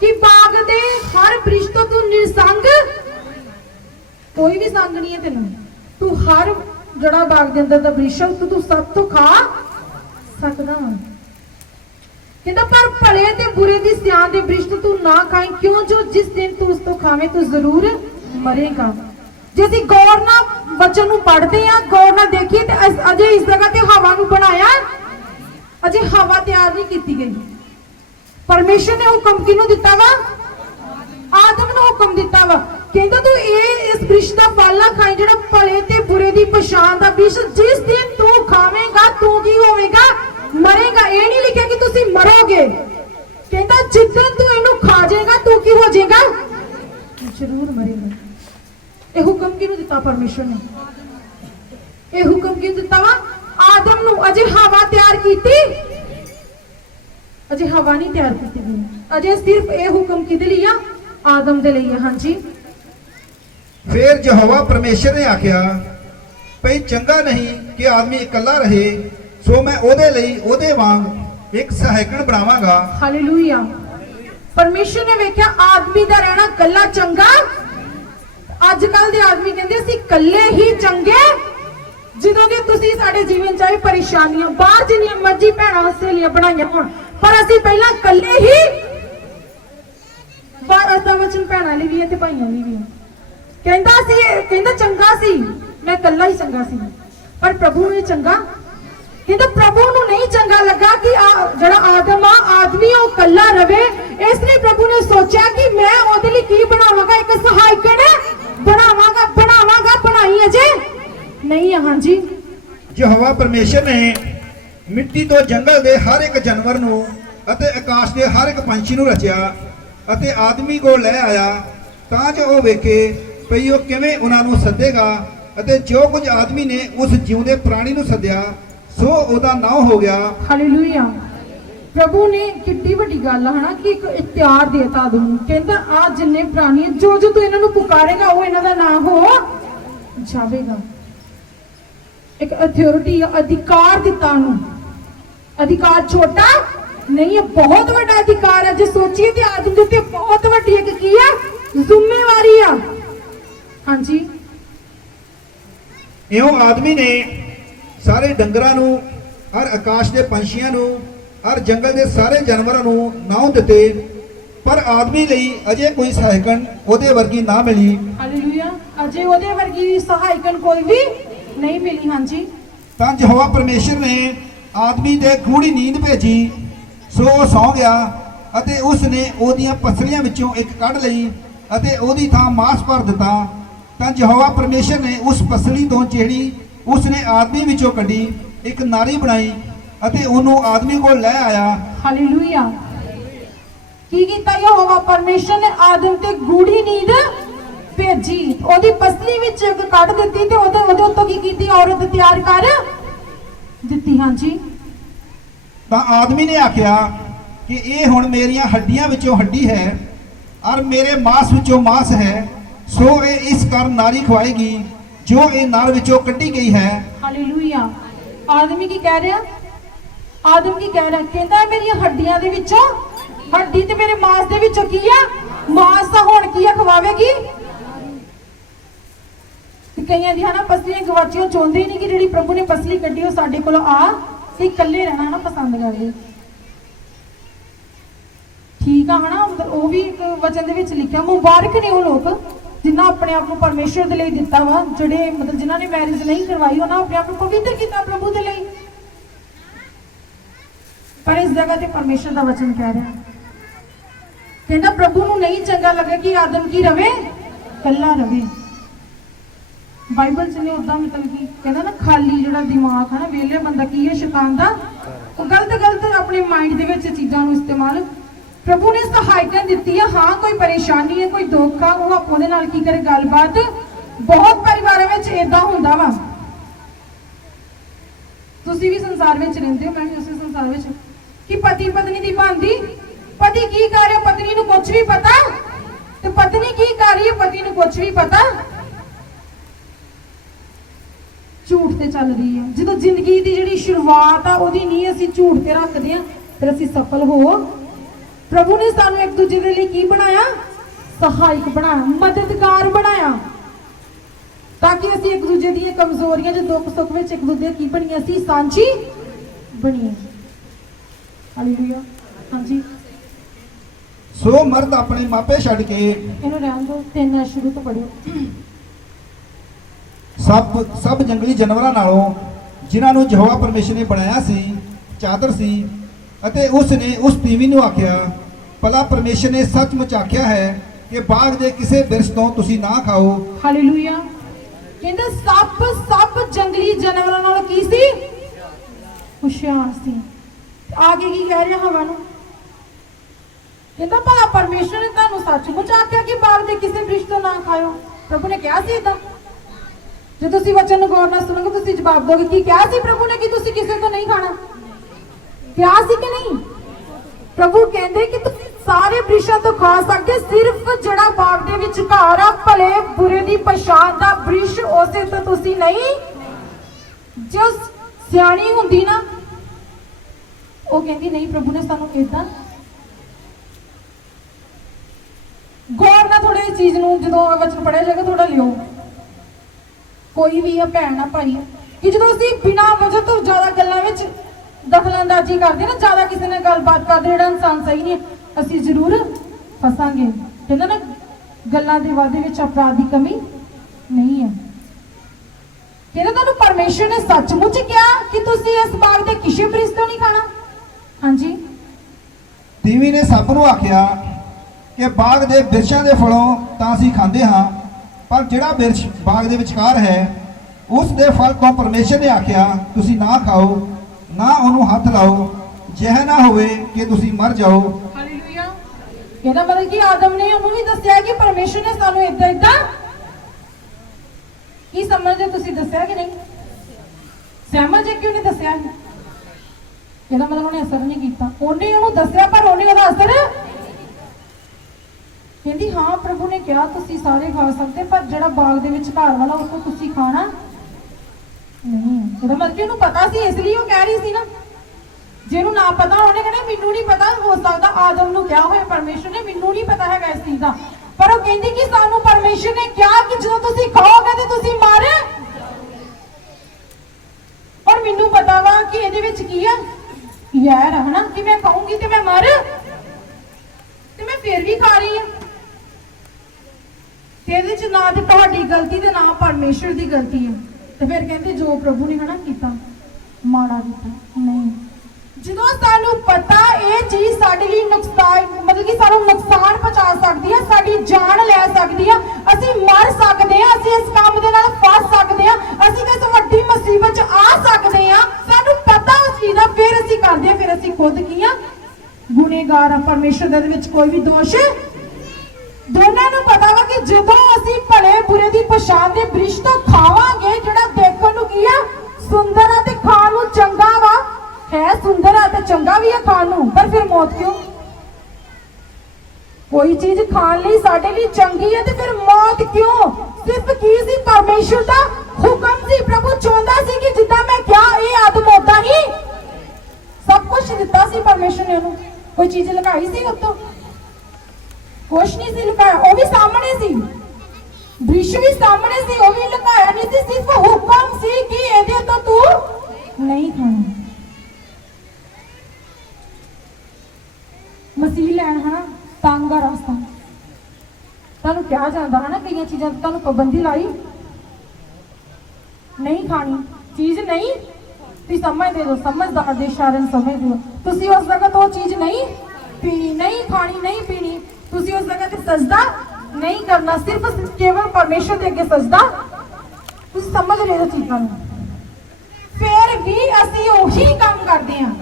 ਕਿ ਬਾਗ ਦੇ ਹਰ ਬ੍ਰਿਸ਼ ਤੋਂ ਤੂੰ ਨਿਰਸੰਗ, ਕੋਈ ਵੀ ਸੰਗ ਨਹੀਂ ਹੈ ਤੈਨੂੰ, ਤੂੰ ਹਰ ਜਿਹੜਾ ਬਾਗ ਦੇ ਅੰਦਰ ਦਾ ਬ੍ਰਿਸ਼ ਤੂੰ ਸਭ ਤੋਂ ਖਾ ਸਕਦਾ ਵਾ। ਕਹਿੰਦਾ ਪਰ ਭਲੇ ਤੇ ਬੁਰੇ ਦੀ ਸਿਆਣ ਦੇ ਬ੍ਰਿਸ਼ ਤੂੰ ਨਾ ਖਾਈ, ਕਿਉਂ ਜੋ ਜਿਸ ਦਿਨ ਤੂੰ ਉਸ ਤੋਂ ਖਾਵੇਂ ਤੂੰ ਜ਼ਰੂਰ ਮਰੇਗਾ। ਜੇ ਅਸੀਂ ਗੌਰ ਨਾਲ ਵਚਨ ਨੂੰ ਪੜ੍ਹਦੇ ਆ, ਗੌਰ ਨਾਲ ਦੇਖੀਏ ਤੇ ਅਜੇ ਇਸ ਜਗ੍ਹਾ ਤੇ ਹਵਾ ਨੂੰ ਬਣਾਇਆ, ਅਜੇ ਹਵਾ ਤਿਆਰ ਨਹੀਂ ਕੀਤੀ ਗਈ। ਪਰਮੇਸ਼ਰ ਨੇ ਹੁਕਮ ਕਿਹਨੂੰ ਦਿੱਤਾ ਵਾ? ਆਦਮ ਨੂੰ ਹੁਕਮ ਦਿੱਤਾ ਵਾ, ਕਹਿੰਦਾ ਤੂੰ ਇਸ ਬ੍ਰਿਸ਼ ਦਾ ਫਲ ਨਾ ਖਾਈ ਜਿਹੜਾ ਭਲੇ ਤੇ ਬੁਰੇ ਦੀ ਪਛਾਣ ਦਾ ਬ੍ਰਿਸ਼, ਜਿਸ ਦਿਨ ਤੂੰ ਖਾਵੇਂਗਾ ਤੂੰ ਕੀ ਹੋਵੇਗਾ? ਮਰੇਗਾ। ਇਹ ਨਹੀਂ ਲਿਖਿਆ ਕਿ ਤੁਸੀਂ ਮਰੋਗੇ, ਕਹਿੰਦਾ ਜਿੱਦਣ ਤੂੰ ਇਹਨੂੰ ਖਾ ਜਾਏਗਾ ਤੂੰ ਕੀ ਹੋ ਜਾਏਗਾ? ਜ਼ਰੂਰ ਮਰੇਗਾ। ਇਹ ਹੁਕਮ ਕਿਹਨੂੰ ਦਿੱਤਾ? ਪਰਮੇਸ਼ਰ ਨੇ। ਇਹ ਹੁਕਮ ਕਿਹਨੂੰ ਦਿੱਤਾ ਵਾ? ਆਦਮ ਨੂੰ। ਅਜੇ ਹਵਾ ਤਿਆਰ ਕੀਤੀ? ਅਜੇ ਹਵਾ ਨਹੀਂ ਤਿਆਰ ਕੀਤੀ ਗਈ, ਅਜੇ ਸਿਰਫ ਇਹ ਹੁਕਮ ਕਿਹਦੇ ਲਈ ਆ? ਆਦਮ ਦੇ ਲਈ ਆ। ਹਾਂਜੀ। ਫਿਰ ਯਹੋਵਾ ਪਰਮੇਸ਼ਰ ਨੇ ਆਖਿਆ ਭਈ ਚੰਗਾ ਨਹੀਂ ਕਿ ਆਦਮੀ ਇਕੱਲਾ ਰਹੇ, ਸੋ ਮੈਂ ਉਹਦੇ ਲਈ ਉਹਦੇ ਵਾਂਗ ਇੱਕ ਸਹਾਇਕਣ ਬਣਾਵਾਂਗਾ। ਹਾਲੇਲੂਇਆ। ਪਰਮੇਸ਼ਰ ਨੇ ਵੇਖਿਆ ਆਦਮੀ ਦਾ ਰਹਿਣਾ ਇਕੱਲਾ ਚੰਗਾ। ਅੱਜ ਕੱਲ ਦੇ ਆਦਮੀ ਕਹਿੰਦੇ ਅਸੀਂ ਇਕੱਲੇ ਹੀ ਚੰਗੇ। ਜਦੋਂ ਕਿ ਤੁਸੀਂ ਸਾਡੇ ਜੀਵਨ ਚ ਆਏ ਪਰੇਸ਼ਾਨੀਆਂ, ਬਾਹਰ ਜਿੰਨੀਆਂ ਮਰਜ਼ੀ ਭੈਣਾਂ ਸਹੇਲੀਆਂ ਬਣਾਈਆਂ ਹੋਣ, ਪਰ ਅਸੀਂ ਪਹਿਲਾਂ ਇਕੱਲੇ ਹੀ। ਪਰ ਅਸਾ ਵਚਨ ਭੈਣਾਂ ਲਈ ਵੀ ਹੈ ਤੇ ਭਾਈਆਂ ਲਈ ਵੀ ਹੈ। ਕਹਿੰਦਾ ਚੰਗਾ ਸੀ, ਮੈਂ ਇਕੱਲਾ ਹੀ ਚੰਗਾ ਸੀ, ਪਰ ਪ੍ਰਭੂ ਨੂੰ ਇਹ ਚੰਗਾ, ਕਹਿੰਦਾ ਪ੍ਰਭੂ ਨੂੰ ਨਹੀਂ ਚੰਗਾ ਲੱਗਾ ਕਿ ਜਿਹੜਾ ਆਦਮ ਆ ਆਦਮੀ ਉਹ ਇਕੱਲਾ ਰਵੇ। ਇਸ ਲਈ ਪ੍ਰਭੂ ਨੇ ਸੋਚਿਆ ਕਿ ਮੈਂ ਉਹਦੇ ਲਈ ਕੀ ਬਣਾਵਾਂਗਾ? ਇੱਕ ਸਹਾਇਕਣ ਬਣਾਵਾਂਗਾ। ਬਣਾਈ ਅਜੇ ਨਹੀਂ ਆ। ਹਾਂਜੀ। ਯਹੋਵਾ ਪਰਮੇਸ਼ਰ ਨੇ ਮਿੱਟੀ ਤੋਂ ਜੰਗਲ ਦੇ ਹਰ ਇੱਕ ਜਾਨਵਰ ਨੂੰ ਅਤੇ ਆਕਾਸ਼ ਦੇ ਹਰ ਇੱਕ ਪੰਛੀ ਨੂੰ ਰਚਿਆ ਅਤੇ ਆਦਮੀ ਕੋਲ ਲੈ ਆਇਆ ਤਾਂ ਜੋ ਉਹ ਵੇਖੇ ਭਈ ਉਹ ਕਿਵੇਂ ਉਹਨਾਂ ਨੂੰ ਸੱਦੇਗਾ। ਅਤੇ ਜੋ ਕੁਝ ਆਦਮੀ ਨੇ ਉਸ ਜਿਉਂਦੇ ਪ੍ਰਾਣੀ ਨੂੰ ਸੱਦਿਆ ਸੋ ਉਹਦਾ ਨਾਮ ਹੋ ਗਿਆ। ਹਾਲੇਲੂਇਆ। ਪ੍ਰਭੂ ਨੇ ਕਿੰਨੀ ਵੱਡੀ ਗੱਲ ਹੈ ਨਾ ਕਿ ਇੱਕ ਇਖਤਿਆਰ ਦੇਤਾ ਆਦਮ ਨੂੰ। ਕਹਿੰਦਾ ਆ ਜਿੰਨੇ ਪ੍ਰਾਣੀ ਜੋ ਤੂੰ ਇਹਨਾਂ ਨੂੰ ਪੁਕਾਰੇਗਾ ਉਹ ਇਹਨਾਂ ਦਾ ਨਾਮ ਹੋ ਜਾਵੇਗਾ। ਇੱਕ ਅਥਾਰਟੀ, ਅਧਿਕਾਰ ਦਿੱਤਾ ਉਹਨੂੰ। ਅਧਿਕਾਰ ਛੋਟਾ ਨਹੀਂ ਹੈ, ਬਹੁਤ ਵੱਡਾ ਅਧਿਕਾਰ ਹੈ। ਜੇ ਸੋਚੀਏ ਤੇ ਆਦਮ ਦੇ ਉੱਤੇ ਬਹੁਤ ਵੱਡੀ ਇੱਕ ਕੀ ਹੈ? ਜ਼ਿੰਮੇਵਾਰੀ ਆ। ਹਾਂਜੀ। ਇਉਂ ਆਦਮੀ ਨੇ ਸਾਰੇ ਡੰਗਰਾਂ ਨੂੰ ਔਰ ਆਕਾਸ਼ ਦੇ ਪੰਛੀਆਂ ਨੂੰ ਔਰ ਜੰਗਲ ਦੇ ਸਾਰੇ ਜਾਨਵਰਾਂ ਨੂੰ ਨਾਮ ਦਿੱਤੇ, ਪਰ ਆਦਮੀ ਲਈ ਅਜੇ ਕੋਈ ਸਹਾਇਕਣ ਉਹਦੇ ਵਰਗੀ ਨਾ ਮਿਲੀ। ਹਾਲੇਲੂਇਆ। ਅਜੇ ਉਹਦੇ ਵਰਗੀ ਸਹਾਇਕਣ ਕੋਈ ਵੀ ਨਹੀਂ ਮਿਲੀ। ਹਾਂਜੀ। ਤਾਂ ਯਹੋਵਾ ਪਰਮੇਸ਼ਰ ਨੇ ਆਦਮੀ ਦੇ ਗੂੜੀ ਨੀਂਦ ਭੇਜੀ, ਸੋ ਉਹ ਸੌਂ ਗਿਆ ਅਤੇ ਉਸ ਨੇ ਉਹਦੀਆਂ ਪਸਲੀਆਂ ਵਿੱਚੋਂ ਇੱਕ ਕੱਢ ਲਈ ਅਤੇ ਉਹਦੀ ਥਾਂ ਮਾਸ ਭਰ ਦਿੱਤਾ। ਤਾਂ ਯਹੋਵਾ ਪਰਮੇਸ਼ਰ ਨੇ ਉਸ ਪਸਲੀ ਤੋਂ ਜਿਹੜੀ ਉਸ ਨੇ ਆਦਮੀ ਵਿੱਚੋਂ ਕੱਢੀ ਇੱਕ ਨਾਰੀ ਬਣਾਈ ਅਤੇ ਉਹਨੂੰ ਆਦਮੀ ਕੋਲ ਲੈ ਆਇਆ। ਹਾਲੇਲੂਇਆ। ਕੀ ਕੀਤਾ ਯਹੋਵਾ ਪਰਮੇਸ਼ਰ ਨੇ? ਆਦਮ ਤੇ ਗੂੜੀ ਨੀਂਦ ਭੇਜੀ, ਉਹਦੀ ਪਸਲੀ ਵਿੱਚ ਇੱਕ ਕੱਢ ਦਿੱਤੀ ਤੇ ਉਹਦੇ ਉੱਤੋਂ ਕੀ ਕੀਤੀ? ਔਰਤ ਤਿਆਰ ਕਰ ਦਿੱਤੀ। ਹਾਂਜੀ। ਤਾਂ ਆਦਮੀ ਨੇ ਆਖਿਆ ਕਿ ਇਹ ਹੁਣ ਮੇਰੀਆਂ ਹੱਡੀਆਂ ਵਿੱਚੋਂ ਹੱਡੀ ਹੈ ਔਰ ਮੇਰੇ ਮਾਸ ਵਿੱਚੋਂ ਮਾਸ ਹੈ, ਸੋ ਇਹ ਇਸ ਕਾਰਨ ਨਾਰੀ ਖਵਾਏਗੀ ਜੋ ਇਹ ਨਰ ਵਿੱਚੋਂ ਕੱਢੀ ਗਈ ਹੈ। ਹਾਲੇਲੂਇਆ। ਆਦਮੀ ਕੀ ਕਹਿ ਰਿਹਾ? ਆਦਮ ਕੀ ਕਹਿ ਰਿਹਾ? ਕਹਿੰਦਾ ਮੇਰੀਆਂ ਹੱਡੀਆਂ ਦੇ ਵਿੱਚੋਂ ਹੱਡੀ ਤੇ ਮੇਰੇ ਮਾਸ ਦੇ ਵਿੱਚੋਂ ਕੀ ਆ, ਮਾਸ ਤਾਂ ਹੁਣ ਕੀ ਆ, ਖਵਾਵੇਗੀ। ਤੇ ਕਈਆਂ ਦੀ ਹਨਾ ਪਸਲੀਆਂ ਗਵਾਚੀਆਂ, ਚਾਹੁੰਦੇ ਨਹੀਂ ਕਿ ਜਿਹੜੀ ਪ੍ਰਭੂ ਨੇ ਪਸਲੀ ਕੱਢੀ ਉਹ ਸਾਡੇ ਕੋਲ ਆ ਤੇ ਇਕੱਲੇ ਰਹਿਣਾ ਨਾ ਪਸੰਦ ਕਰਦੇ। ਠੀਕ ਆ ਹਨਾ, ਉਹ ਵੀ ਇੱਕ ਵਚਨ ਦੇ ਵਿੱਚ ਲਿਖਿਆ, ਮੁਬਾਰਕ ਨੇ ਉਹ ਲੋਕ ਜਿਨ੍ਹਾਂ ਆਪਣੇ ਆਪ ਨੂੰ ਪਰਮੇਸ਼ਰ ਦੇ ਲਈ ਦਿੱਤਾ ਵਾ, ਜਿਹੜੇ ਮਤਲਬ ਜਿਨ੍ਹਾਂ ਨੇ ਮੈਰਿਜ ਨਹੀਂ ਕਰਵਾਈ ਉਹਨਾਂ ਆਪਣੇ ਆਪ ਨੂੰ ਪਵਿੱਤਰ ਕੀਤਾ ਪ੍ਰਭੂ ਦੇ ਲਈ। ਪਰ ਇਸ ਜਗ੍ਹਾ ਤੇ ਪਰਮੇਸ਼ਰ ਦਾ ਵਚਨ ਕਹਿ ਰਿਹਾ, ਕਹਿੰਦਾ ਪ੍ਰਭੂ ਨੂੰ ਨਹੀਂ ਚੰਗਾ ਲੱਗਾ ਕਿ ਆਦਮ ਕੀ ਰਵੇ, ਇਕੱਲਾ ਰਵੇ। ਬਾਈਬਲ ਚ ਨੇ ਉਦਾਂ ਮਤਲਬ ਕੀ ਕਹਿੰਦਾ ਨਾ, ਖਾਲੀ ਜਿਹੜਾ ਦਿਮਾਗ ਹੈ ਨਾ, ਵਿਹਲੇ ਬੰਦਾ ਕੀ ਹੈ, ਸ਼ੈਤਾਨ ਦਾ ਉਹ ਗਲਤ ਆਪਣੇ ਮਾਈਂਡ ਦੇ ਵਿੱਚ ਚੀਜ਼ਾਂ ਨੂੰ ਇਸਤੇਮਾਲ। ਪ੍ਰਭੂ ਨੇ ਸਹਾਇਤਾ ਦਿੱਤੀ ਹੈ, ਹਾਂ ਕੋਈ ਪਰੇਸ਼ਾਨੀ ਹੈ, ਕੋਈ ਦੁੱਖ ਆ, ਉਹ ਉਹਦੇ ਨਾਲ ਕੀ ਕਰੇ ਗੱਲਬਾਤ। ਬਹੁਤ ਪਰਿਵਾਰਾਂ ਵਿੱਚ ਏਦਾਂ ਹੁੰਦਾ ਵਾ, ਤੁਸੀਂ ਵੀ ਸੰਸਾਰ ਵਿੱਚ ਰਹਿੰਦੇ ਹੋ, ਮੈਂ ਵੀ ਉਸੇ ਸੰਸਾਰ ਵਿੱਚ, ਕਿ ਪਤੀ ਪਤਨੀ ਦੀ ਬਣਦੀ, ਪਤੀ ਕੀ ਕਰ ਰਿਹਾ ਪਤਨੀ ਨੂੰ ਕੁਝ ਵੀ ਪਤਾ, ਤੇ ਪਤਨੀ ਕੀ ਕਰ ਰਹੀ ਹੈ ਪਤੀ ਨੂੰ ਕੁਝ ਵੀ ਪਤਾ। ਝੂਠ ਤੇ ਚੱਲ ਰਹੀ ਹੈ। ਜਦੋਂ ਜ਼ਿੰਦਗੀ ਦੀ ਜਿਹੜੀ ਸ਼ੁਰੂਆਤ ਆ ਉਹਦੀ ਨੀਂਹ ਅਸੀਂ ਝੂਠ ਤੇ ਰੱਖਦੇ ਆ, ਫਿਰ ਅਸੀਂ ਸਫਲ ਹੋ। ਪ੍ਰਭੂ ਨੇ ਸਾਨੂੰ ਇੱਕ ਦੂਜੇ ਦੇ ਲਈ ਕੀ ਬਣਾਇਆ, ਸਹਾਇਕ ਬਣਾਇਆ, ਮਦਦਗਾਰ ਬਣਾਇਆ, ਤਾਂ ਕਿ ਅਸੀਂ ਇੱਕ ਦੂਜੇ ਦੀਆਂ ਕਮਜ਼ੋਰੀਆਂ ਜਾਂ ਦੁੱਖ ਸੁੱਖ ਵਿੱਚ ਇੱਕ ਦੂਜੇ ਕੀ ਬਣੀਏ, ਅਸੀਂ ਸਾਂਝੀ ਬਣੀਏ। ਹਾਲੇਲੂਇਆ। ਹਾਂਜੀ, ਸੋ ਮਰਦ ਆਪਣੇ ਮਾਪੇ ਛੱਡ ਕੇ, ਇਹਨੂੰ ਰਹਿਣ ਦਿਓ, 3 ਸ਼ੁਰੂ ਤੋਂ ਪੜਿਓ। ਸਭ ਜੰਗਲੀ ਜਾਨਵਰਾਂ ਨਾਲੋਂ ਜਿਨ੍ਹਾਂ ਨੂੰ ਯਹੋਵਾ ਪਰਮੇਸ਼ਰ ਨੇ ਬਣਾਇਆ ਸੀ ਚਾਦਰ ਸੀ, ਅਤੇ ਉਸ ਨੇ ਉਸ ਤੀਵੀਂ ਨੂੰ ਆਖਿਆ, ਭਲਾ ਪਰਮੇਸ਼ਰ ਨੇ ਸੱਚਮੁੱਚ ਆਖਿਆ ਹੈ ਕਿ ਬਾਗ ਦੇ ਕਿਸੇ ਬਿਰਛ ਤੋਂ ਤੁਸੀਂ ਨਾ ਖਾਓ। ਹਾਲੇਲੂਇਆ। ਕਹਿੰਦਾ ਸਭ ਜੰਗਲੀ ਜਾਨਵਰਾਂ ਨਾਲੋਂ ਕੀ ਸੀ, ਹੁਸ਼ਿਆਰ ਸੀ। ਆਗੇ ਕੀ ਕਹਿ ਰਿਹਾ ਹਵਾ ਨੂੰ, ਕਹਿੰਦਾ ਭਲਾ ਪਰਮੇਸ਼ਰ ਨੇ ਤੁਹਾਨੂੰ ਸੱਚਮੁੱਚ ਆਖਿਆ ਕਿ ਬਾਗ ਦੇ ਕਿਸੇ ਬਿਰਛ ਤੋਂ ਨਾ ਖਾਓ। ਪ੍ਰਭੂ ਨੇ ਕਿਹਾ ਸੀ ਏਦਾਂ? ਜੇ ਤੁਸੀਂ ਵਚਨ ਨੂੰ ਗੌਰ ਨਾਲ ਸੁਣੋਗੇ ਤੁਸੀਂ ਜਵਾਬ ਦੋਗੇ, ਕੀ ਕਿਹਾ ਸੀ ਪ੍ਰਭੂ ਨੇ ਕਿ ਤੁਸੀਂ ਕਿਸੇ ਤੋਂ ਨਹੀਂ ਖਾਣਾ? ਕਿਹਾ ਸੀ ਕਿ ਨਹੀਂ? ਪ੍ਰਭੂ ਕਹਿੰਦੇ ਕਿ ਤੁਸੀਂ ਸਾਰੇ ਬ੍ਰਿਸ਼ਾਂ ਤੋਂ ਖਾ ਸਕਦੇ, ਸਿਰਫ ਜਿਹੜਾ ਬਾਗ ਦੇ ਵਿੱਚ ਘਰ ਆ ਭਲੇ ਬੁਰੇ ਦੀ ਪਛਾਣ ਦਾ ਬ੍ਰਿਸ਼, ਉਸੇ ਤੋਂ ਤੁਸੀਂ ਨਹੀਂ। ਜੋ ਸਿਆਣੀ ਹੁੰਦੀ ਨਾ ਉਹ ਕਹਿੰਦੀ ਨਹੀਂ, ਪ੍ਰਭੂ ਨੇ ਸਾਨੂੰ ਏਦਾਂ। ਗੌਰ ਨਾਲ ਥੋੜੇ ਇਸ ਚੀਜ਼ ਨੂੰ ਜਦੋਂ ਵਚਨ ਪੜਿਆ ਜਾਏਗਾ ਥੋੜਾ ਲਿਓ। ਕੋਈ ਵੀ ਆ ਭੈਣ ਆ ਭਾਈ ਆ, ਕਿ ਜਦੋਂ ਅਸੀਂ ਬਿਨਾਂ ਵਜ੍ਹਾ ਤੋਂ ਜ਼ਿਆਦਾ ਗੱਲਾਂ ਵਿੱਚ ਦਖਲਅੰਦਾਜ਼ੀ ਕਰਦੇ ਨਾ, ਜ਼ਿਆਦਾ ਕਿਸੇ ਨਾਲ ਗੱਲਬਾਤ ਕਰਦੇ, ਜਿਹੜਾ ਇਨਸਾਨ ਸਹੀ ਨਹੀਂ, ਅਸੀਂ ਜ਼ਰੂਰ ਫਸਾਂਗੇ। ਕਹਿੰਦਾ ਨਾ, ਗੱਲਾਂ ਦੇ ਵਾਧੇ ਵਿੱਚ ਅਪਰਾਧ ਦੀ ਕਮੀ ਨਹੀਂ ਹੈ। ਕਹਿੰਦਾ ਤੁਹਾਨੂੰ ਪਰਮੇਸ਼ਰ ਨੇ ਸੱਚਮੁੱਚ ਕਿਹਾ ਕਿ ਤੁਸੀਂ ਇਸ ਬਾਗ ਦੇ ਕਿਸੇ ਬ੍ਰਿਛ ਤੋਂ ਨਹੀਂ ਖਾਣਾ। ਹਾਂਜੀ, ਤੀਵੀਂ ਨੇ ਸਭ ਨੂੰ ਆਖਿਆ ਕਿ ਬਾਗ ਦੇ ਬਿਰਛਾਂ ਦੇ ਫਲੋਂ ਤਾਂ ਅਸੀਂ ਖਾਂਦੇ ਹਾਂ, ਪਰ ਜਿਹੜਾ ਬਿਰਛ ਬਾਗ ਦੇ ਵਿਚਕਾਰ ਹੈ ਉਸ ਦੇ ਫਲ ਤੋਂ ਪਰਮੇਸ਼ਰ ਨੇ ਆਖਿਆ ਤੁਸੀਂ ਨਾ ਖਾਓ, ਨਾ ਉਹਨੂੰ ਹੱਥ ਲਾਓ, ਜਿਹ ਨਾ ਹੋਵੇ ਕਿ ਤੁਸੀਂ ਮਰ ਜਾਓ। ਹਾਲੇਲੂਇਆ। ਇਹਦਾ ਮਤਲਬ ਕਿ ਆਦਮ ਨੇ ਉਹਨੂੰ ਵੀ ਦੱਸਿਆ ਕਿ ਪਰਮੇਸ਼ਰ ਨੇ ਸਾਨੂੰ ਏਦਾਂ ਕੀ ਸਮਝਦੇ ਤੁਸੀਂ, ਦੱਸਿਆ ਕਿ ਨਹੀਂ? ਸਹਿਮਤ ਜੇ ਕਿਉਂ ਨਹੀਂ ਦੱਸਿਆ? ਇਹਦਾ ਮਤਲਬ ਉਹਨੇ ਅਸਰ ਨਹੀਂ ਕੀਤਾ। ਉਹਨੇ ਉਹਨੂੰ ਦੱਸਿਆ ਪਰ ਉਹਨੇ ਉਹਦਾ ਅਸਰ। ਕਹਿੰਦੀ ਹਾਂ ਪ੍ਰਭੂ ਨੇ ਕਿਹਾ ਤੁਸੀਂ ਸਾਰੇ ਖਾ ਸਕਦੇ, ਪਰ ਜਿਹੜਾ ਬਾਗ ਦੇ ਵਿੱਚ ਘਰ ਵਾਲਾ ਉਸ ਤੋਂ ਤੁਸੀਂ ਖਾਣਾ ਨਹੀਂ। ਉਹਦਾ ਮਤਲਬ ਕਿ ਉਹਨੂੰ ਪਤਾ ਸੀ, ਇਸ ਲਈ ਉਹ ਕਹਿ ਰਹੀ ਸੀ ਨਾ। ਜਿਹਨੂੰ ਨਾ ਪਤਾ ਉਹਨੇ ਕਹਿਣਾ ਮੈਨੂੰ ਨਹੀਂ ਪਤਾ। ਹੋ ਸਕਦਾ ਆਦਮ ਨੂੰ ਕਿਹਾ ਹੋਇਆ ਪਰਮੇਸ਼ਰ ਨੇ, ਮੈਨੂੰ ਨਹੀਂ ਪਤਾ ਹੈਗਾ ਇਸ ਚੀਜ਼ ਦਾ, ਪਰ ਉਹ ਕਹਿੰਦੀ ਕਿ ਸਾਨੂੰ ਪਰਮੇਸ਼ਰ ਨੇ ਕਿਹਾ ਕਿ ਜਦੋਂ ਤੁਸੀਂ ਖਾਓਗੇ ਤੇ ਤੁਸੀਂ ਮਰ। ਔਰ ਮੈਨੂੰ ਪਤਾ ਵਾ ਕਿ ਇਹਦੇ ਵਿੱਚ ਕੀ ਆ ਯਾਰ, ਹਨਾ, ਕਿ ਮੈਂ ਖਾਊਂਗੀ ਤੇ ਮੈਂ ਮਰ, ਤੇ ਮੈਂ ਫਿਰ ਵੀ ਖਾ ਰਹੀ ਹਾਂ। ਤੇ ਇਹਦੇ ਚ ਨਾ ਤੇ ਤੁਹਾਡੀ ਗਲਤੀ ਤੇ ਨਾ ਪਰਮੇਸ਼ਰ ਦੀ ਗਲਤੀ ਹੈ। ਤੇ ਫਿਰ ਕਹਿੰਦੇ ਜੋ ਪ੍ਰਭੂ ਨੇ ਹਨਾ ਕੀਤਾ ਮਾੜਾ ਕੀਤਾ ਨਹੀਂ। ਜਦੋਂ ਸਾਨੂੰ ਪਤਾ ਇਹ ਚੀਜ਼ ਸਾਡੇ ਲਈ ਨੁਕਸਾਨ, ਮਤਲਬ ਕਿ ਸਾਨੂੰ ਨੁਕਸਾਨ ਪਹੁੰਚਾ ਸਕਦੀ ਹੈ, ਸਾਡੀ ਜਾਨ ਲੈ ਸਕਦੀ ਹੈ, ਅਸੀਂ ਮਰ ਸਕਦੇ ਹਾਂ, ਅਸੀਂ ਇਸ ਕੰਮ ਦੇ ਨਾਲ ਫਸ ਸਕਦੇ ਹਾਂ, ਅਸੀਂ ਕਿਸੇ ਵੱਡੀ ਮੁਸੀਬਤ 'ਚ ਆ ਸਕਦੇ ਹਾਂ, ਸਾਨੂੰ ਪਤਾ ਉਸ ਚੀਜ਼ ਦਾ, ਫਿਰ ਅਸੀਂ ਕਰਦੇ ਹਾਂ, ਫਿਰ ਅਸੀਂ ਖੁਦ ਕੀ ਆ ਗੁਨੇਗਾਰ ਆ। ਪਰਮੇਸ਼ਰ ਦੇ ਵਿੱਚ ਕੋਈ ਵੀ ਦੋਸ਼। ਦੋਨਾਂ ਨੂੰ ਪਤਾ ਵਾ ਕਿ ਜਦੋਂ ਅਸੀਂ ਭਲੇ ਬੁਰੇ ਦੀ ਪਛਾਣ ਦੇ ਬ੍ਰਿਸ਼ ਤੋਂ ਖਾਵਾਂਗੇ, ਜਿਹੜਾ ਦੇਖਣ ਨੂੰ ਕੀ ਆ ਸੁੰਦਰ ਆ ਤੇ ਖਾਣ ਨੂੰ ਚੰਗਾ ਵਾ, ਹੈ ਸੁੰਦਰ ਆ ਤੇ ਚੰਗਾ ਵੀ ਆ ਖਾਣ ਨੂੰ, ਪਰ ਫਿਰ ਮੌਤ ਕਿਉਂ? ਕੋਈ ਚੀਜ਼ ਖਾਣ ਲਈ ਸਾਡੇ ਲਈ ਚੰਗੀ ਹੈ ਤੇ ਫਿਰ ਮੌਤ ਕਿਉਂ? ਸਿਰਫ ਕੀ ਸੀ? ਪਰਮੇਸ਼ਰ ਦਾ ਹੁਕਮ ਸੀ। ਪ੍ਰਭੂ ਚਾਹੁੰਦਾ ਸੀ ਕਿ ਜਿੱਦਾਂ ਮੈਂ ਕਿਹਾ ਇਹ ਆਦਮ ਉਦਾਂ ਹੀ ਸਭ ਕੁਝ ਦਿੱਤਾ ਸੀ ਪਰਮੇਸ਼ਰ ਨੇ ਉਹਨੂੰ। कोई चीज लुकाई सी उत्तों? कुछ नहीं सी लुकाया, वो भी सामने सी, दृश्य भी सामने सी, वो भी लुकाया नहीं सी, सिर्फ हुक्म सी कि ਇਹਦੇ ਤੋਂ तू नहीं खाना। मसीह लैन है ना तंग आ रास्ता, तुहानू क्या जाता है ना, कई चीज़ों तुहानू पाबंदी लाई नहीं खानी चीज नहीं, तुम समझते हो, समझदार दे इशारे समझते हो, तुसी उस जगह तो चीज नहीं पीनी, नहीं खानी, नहीं पीनी, तुसी उस जगह ते सजदा नहीं करना, सिर्फ केवल परमेश्वर के अगे सजदा, तुसी समझ रहे हो चीज़ों। फिर भी असी उही काम करते हैं,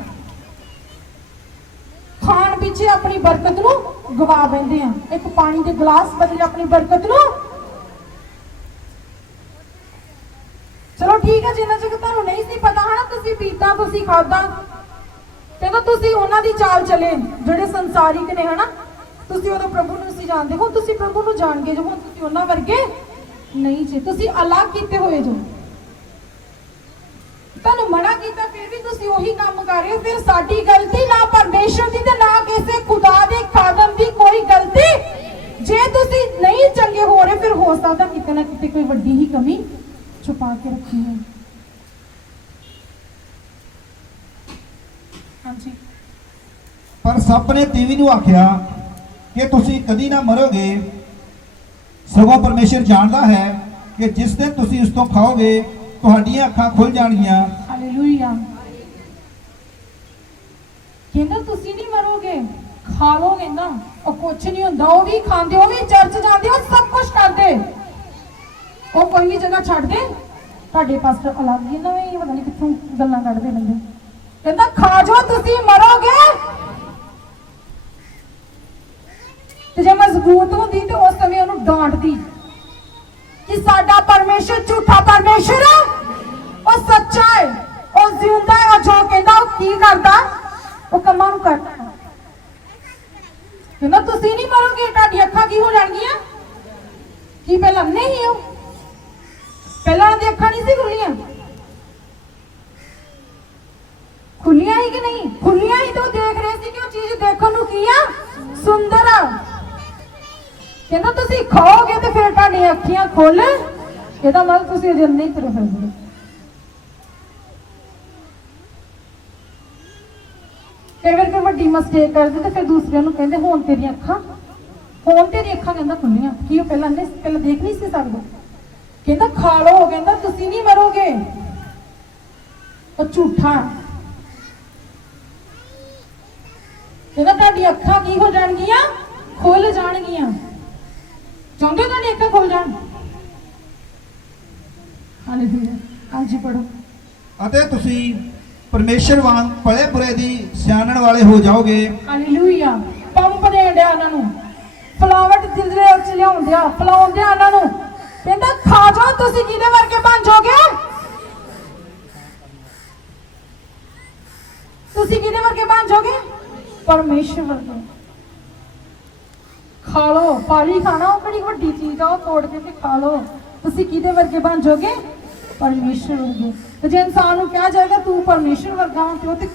खाण पिछे अपनी बरकत नू गवा बैठे हैं, एक पानी के गिलास बदले अपनी बरकत नू। चलो ठीक है, जिन्ना चਿਰ ਤੁਹਾਨੂੰ नहीं सी पता है ना, तुसी पीता, तुसी खादा, ते तो तुसी उन्हां दी चाल चले ਜਿਹੜੇ ਸੰਸਾਰਿਕ ਨੇ, है ना, तुसी उदों प्रभु ਨੂੰ सी जानदे हो, तुसी प्रभु ਨੂੰ जान के जो ਹੁਣ तुसी ਉਹਨਾਂ ਵਰਗੇ नहीं जे, तुसी अलग कीते होए जो, ਤੁਹਾਨੂੰ मना ਕੀਤਾ फिर भी तुसी ਉਹੀ ਕੰਮ कर रहे हो। फिर साडी गलती ना परमेश्वर दी ते ना किसी खुदा दे खादम दी कोई गलती, जे तुसी नहीं चंगे हो रहे, फिर हो सकदा किते ना किते कोई वड्डी ही कमी छुपा के रखी है। हाँ जी, पर सप ने तीवी ਨੂੰ ਆਖਿਆ ਕਿ ਤੁਸੀਂ ਕਦੀ ਨਾ ਮਰੋਗੇ, ਸਗੋਂ ਪਰਮੇਸ਼ਰ ਜਾਣਦਾ ਹੈ ਕਿ ਜਿਸ ਦਿਨ ਤੁਸੀਂ ਉਸ ਤੋਂ ਖਾਓਗੇ ਤੁਹਾਡੀਆਂ ਅੱਖਾਂ ਖੁੱਲ ਜਾਣਗੀਆਂ। ਹਾਲੇਲੂਇਆ। ਕਹਿੰਦਾ ਤੁਸੀਂ ਨਹੀਂ ਮਰੋਗੇ, ਖਾ ਲੋਗੇ ਨਾ, ਉਹ ਕੁਛ ਨਹੀਂ ਹੁੰਦਾ, ਉਹ ਵੀ ਖਾਂਦੇ, ਉਹ ਵੀ ਚਰਚ ਜਾਂਦੇ, ਉਹ ਸਭ ਕੁਝ ਕਰਦੇ, ਉਹ ਕੋਈ ਵੀ ਜਗ੍ਹਾ ਛੱਡਦੇ। ਤੁਹਾਡੇ ਪਾਸਟਰ ਅਲੱਗ ਹੀ ਨਾ, ਇਹ ਪਤਾ ਨਹੀਂ ਕਿੱਥੋਂ ਗੱਲਾਂ ਕੱਢਦੇ ਬੰਦੇ। ਕਹਿੰਦਾ ਖਾ ਜਾਓ, ਤੁਸੀਂ ਮਰੋਗੇ। ਤੇ ਜੇ ਮਜ਼ਬੂਤ ਹੁੰਦੀ ਤੇ ਉਸ ਸਮੇਂ ਉਹਨੂੰ ਡਾਂਟਦੀ ਕਿ ਸਾਡਾ ਪਰਮੇਸ਼ਰ ਝੂਠਾ ਪਰਮੇਸ਼ਰ ਹੈ, ਉਹ ਸੱਚਾ ਹੈ, ਉਹ ਜਿਉਂਦਾ ਹੈ, ਉਹ ਜੋ ਕਹਿੰਦਾ ਉਹ ਕੀ ਕਰਦਾ, ਉਹ ਕੰਮਾਂ ਨੂੰ ਕਰਦਾ। ਕਹਿੰਦਾ ਤੁਸੀਂ ਨਹੀਂ ਮਰੋਗੇ, ਤੁਹਾਡੀ ਅੱਖਾਂ ਕੀ ਹੋ ਜਾਣਗੀਆਂ? ਕੀ ਪਹਿਲਾਂ ਨਹੀਂ ਹੋ? ਪਹਿਲਾਂ ਉਹਦੀ ਅੱਖਾਂ ਨਹੀਂ ਸੀ ਖੁੱਲੀਆਂ? ਖੁੱਲੀਆਂ ਹੀ ਕਿ ਨਹੀਂ? ਖੁੱਲੀਆਂ ਹੀ ਤਾਂ ਦੇਖ ਰਹੇ ਸੀ ਕਿ ਉਹ ਚੀਜ਼ ਦੇਖਣ ਨੂੰ ਕੀ ਆ, ਸੁੰਦਰ ਆ। ਕਹਿੰਦਾ ਤੁਸੀਂ ਖਾਓਗੇ ਤੇ ਫਿਰ ਤੁਹਾਡੀਆਂ ਅੱਖੀਆਂ ਖੁੱਲ, ਇਹਦਾ ਮਤਲਬ ਤੁਸੀਂ ਅਜੇ ਨਹੀਂ ਤੁਰੇ ਫਿਰਦੇ। ਕਈ ਵਾਰ ਕੋਈ ਵੱਡੀ ਮਿਸਟੇਕ ਕਰਦੇ ਤੇ ਫਿਰ ਦੂਸਰਿਆਂ ਨੂੰ ਕਹਿੰਦੇ ਹੁਣ ਤੇਰੀਆਂ ਅੱਖਾਂ, ਹੁਣ ਤੇਰੀਆਂ ਅੱਖਾਂ ਕਹਿੰਦਾ ਖੁੱਲੀਆਂ, ਕੀ ਉਹ ਪਹਿਲਾਂ ਦੇਖ ਨਹੀਂ ਸੀ ਸਕਦੇ? ਕਹਿੰਦਾ ਖਾ ਲਓ, ਕਹਿੰਦਾ ਤੁਸੀਂ ਨਹੀਂ ਮਰੋਗੇ, ਉਹ ਝੂਠਾ। ਕਹਿੰਦਾ ਤੁਹਾਡੀ ਅੱਖਾਂ ਕੀ ਹੋ ਜਾਣਗੀਆਂ? ਖੁੱਲ ਜਾਣਗੀਆਂ। ਚਾਹੁੰਦੇ ਤੁਹਾਡੀ ਅੱਖਾਂ ਖੁੱਲ ਜਾਣ? ਹਾਲੇਲੂਇਆ। ਅੱਜ ਪੜੋ। ਅਤੇ ਤੁਸੀਂ ਪਰਮੇਸ਼ਰ ਵਾਂਗ ਭਲੇ ਬੁਰੇ ਦੀ ਸਿਆਣਨ ਵਾਲੇ ਹੋ ਜਾਓਗੇ। ਹਾਲੇਲੂਇਆ। ਪੰਪ ਦੇਣ ਡਿਆ ਉਹਨਾਂ ਨੂੰ, ਫਲਾਵਟ ਦਿਲ ਦੇ ਵਿੱਚ ਲਿਆਉਂਦਿਆ, ਫਲਾਉਂਦਿਆ ਉਹਨਾਂ ਨੂੰ। ਕਹਿੰਦਾ ਖਾ ਜਾਓ, ਤੁਸੀਂ ਕਿਹਦੇ ਵਰਗੇ ਬਣ ਜਾਓਗੇ? ਤੁਸੀਂ ਕਿਹਦੇ ਵਰਗੇ ਬਣ ਜਾਓਗੇ? ਪਰਮੇਸ਼ਰ ਵਰਗੇ। ਖਾ ਲਓ, ਪਾਲੀ ਖਾਣਾ ਉਹ ਬੜੀ ਵੱਡੀ ਚੀਜ਼ ਆ, ਉਹ ਤੋੜ ਕੇ ਤੇ ਖਾ ਲਓ। ਤੁਸੀਂ ਕਿਹਦੇ ਵਰਗੇ ਬਣ ਜਾਓਗੇ? ਪਰਮੇਸ਼ਰ ਵਰਗੇ। ਤੇ ਜੇ ਇਨਸਾਨ ਨੂੰ ਕਿਹਾ ਜਾਏਗਾ ਤੂੰ ਪਰਮੇਸ਼ਰ ਵਰਗਾ ਤੇ ਉਹ ਤੇ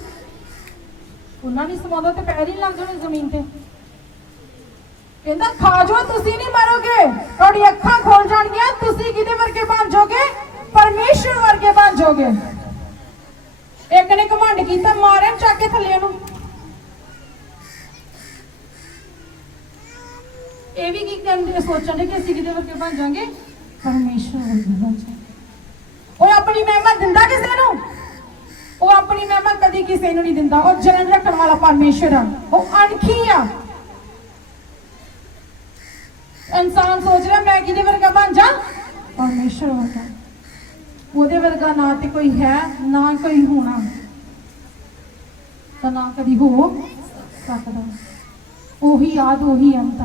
ਉਹਨਾਂ ਨਹੀਂ ਸਮਾਉਂਦਾ ਤੇ ਪੈਰ ਹੀ ਲੱਗ ਜਾਣੇ ਜ਼ਮੀਨ ਤੇ। ਕਹਿੰਦਾ ਖਾ ਜਾਓ, ਤੁਸੀਂ ਨਹੀਂ ਮਰੋਗੇ, ਤੁਹਾਡੀ ਅੱਖਾਂ ਖੋਲ ਜਾਣਗੀਆਂ, ਤੁਸੀਂ ਕਿਹਦੇ ਵਰਗੇ ਬਣ ਜਾਓਗੇ? ਪਰਮੇਸ਼ਰ ਵਰਗੇ ਬਣ ਜਾਓਗੇ। ਇੱਕ ਨੇ ਘਮੰਡ ਕੀਤਾ, ਮਾਰਿਆ ਚੱਕ ਕੇ ਥੱਲੇ ਨੂੰ। ਇਹ ਵੀ ਕੀ ਕਹਿੰਦੇ, ਸੋਚਣ ਕਿ ਅਸੀਂ ਕਿਹਦੇ ਵਰਗੇ ਬਣ ਜਾਵਾਂਗੇ? ਪਰਮੇਸ਼ਰ ਵਰਗੇ ਬਣ ਜਾਵਾਂਗੇ। ਉਹ ਆਪਣੀ ਮਹਿਮਾ ਦਿੰਦਾ ਕਿਸੇ ਨੂੰ? ਉਹ ਆਪਣੀ ਮਹਿਮਾ ਕਦੀ ਕਿਸੇ ਨੂੰ ਨਹੀਂ ਦਿੰਦਾ। ਉਹ ਜਨਨ ਰੱਖਣ ਵਾਲਾ ਪਰਮੇਸ਼ਰ ਆ, ਉਹ ਅਣਖੀ ਆ। ਇਨਸਾਨ ਸੋਚ ਰਿਹਾ ਮੈਂ ਕਿਹਦੇ ਵਰਗਾ ਬਣ ਜਾ? ਪਰਮੇਸ਼ਰ ਵਰਗਾ। ਉਹਦੇ ਵਰਗਾ ਨਾ ਤੇ ਕੋਈ ਹੈ, ਨਾ ਕੋਈ ਹੋਣਾ, ਤਾਂ ਨਾ ਕਦੀ ਹੋ ਸਕਦਾ। ਉਹੀ ਆਦ, ਉਹੀ ਅੰਤ,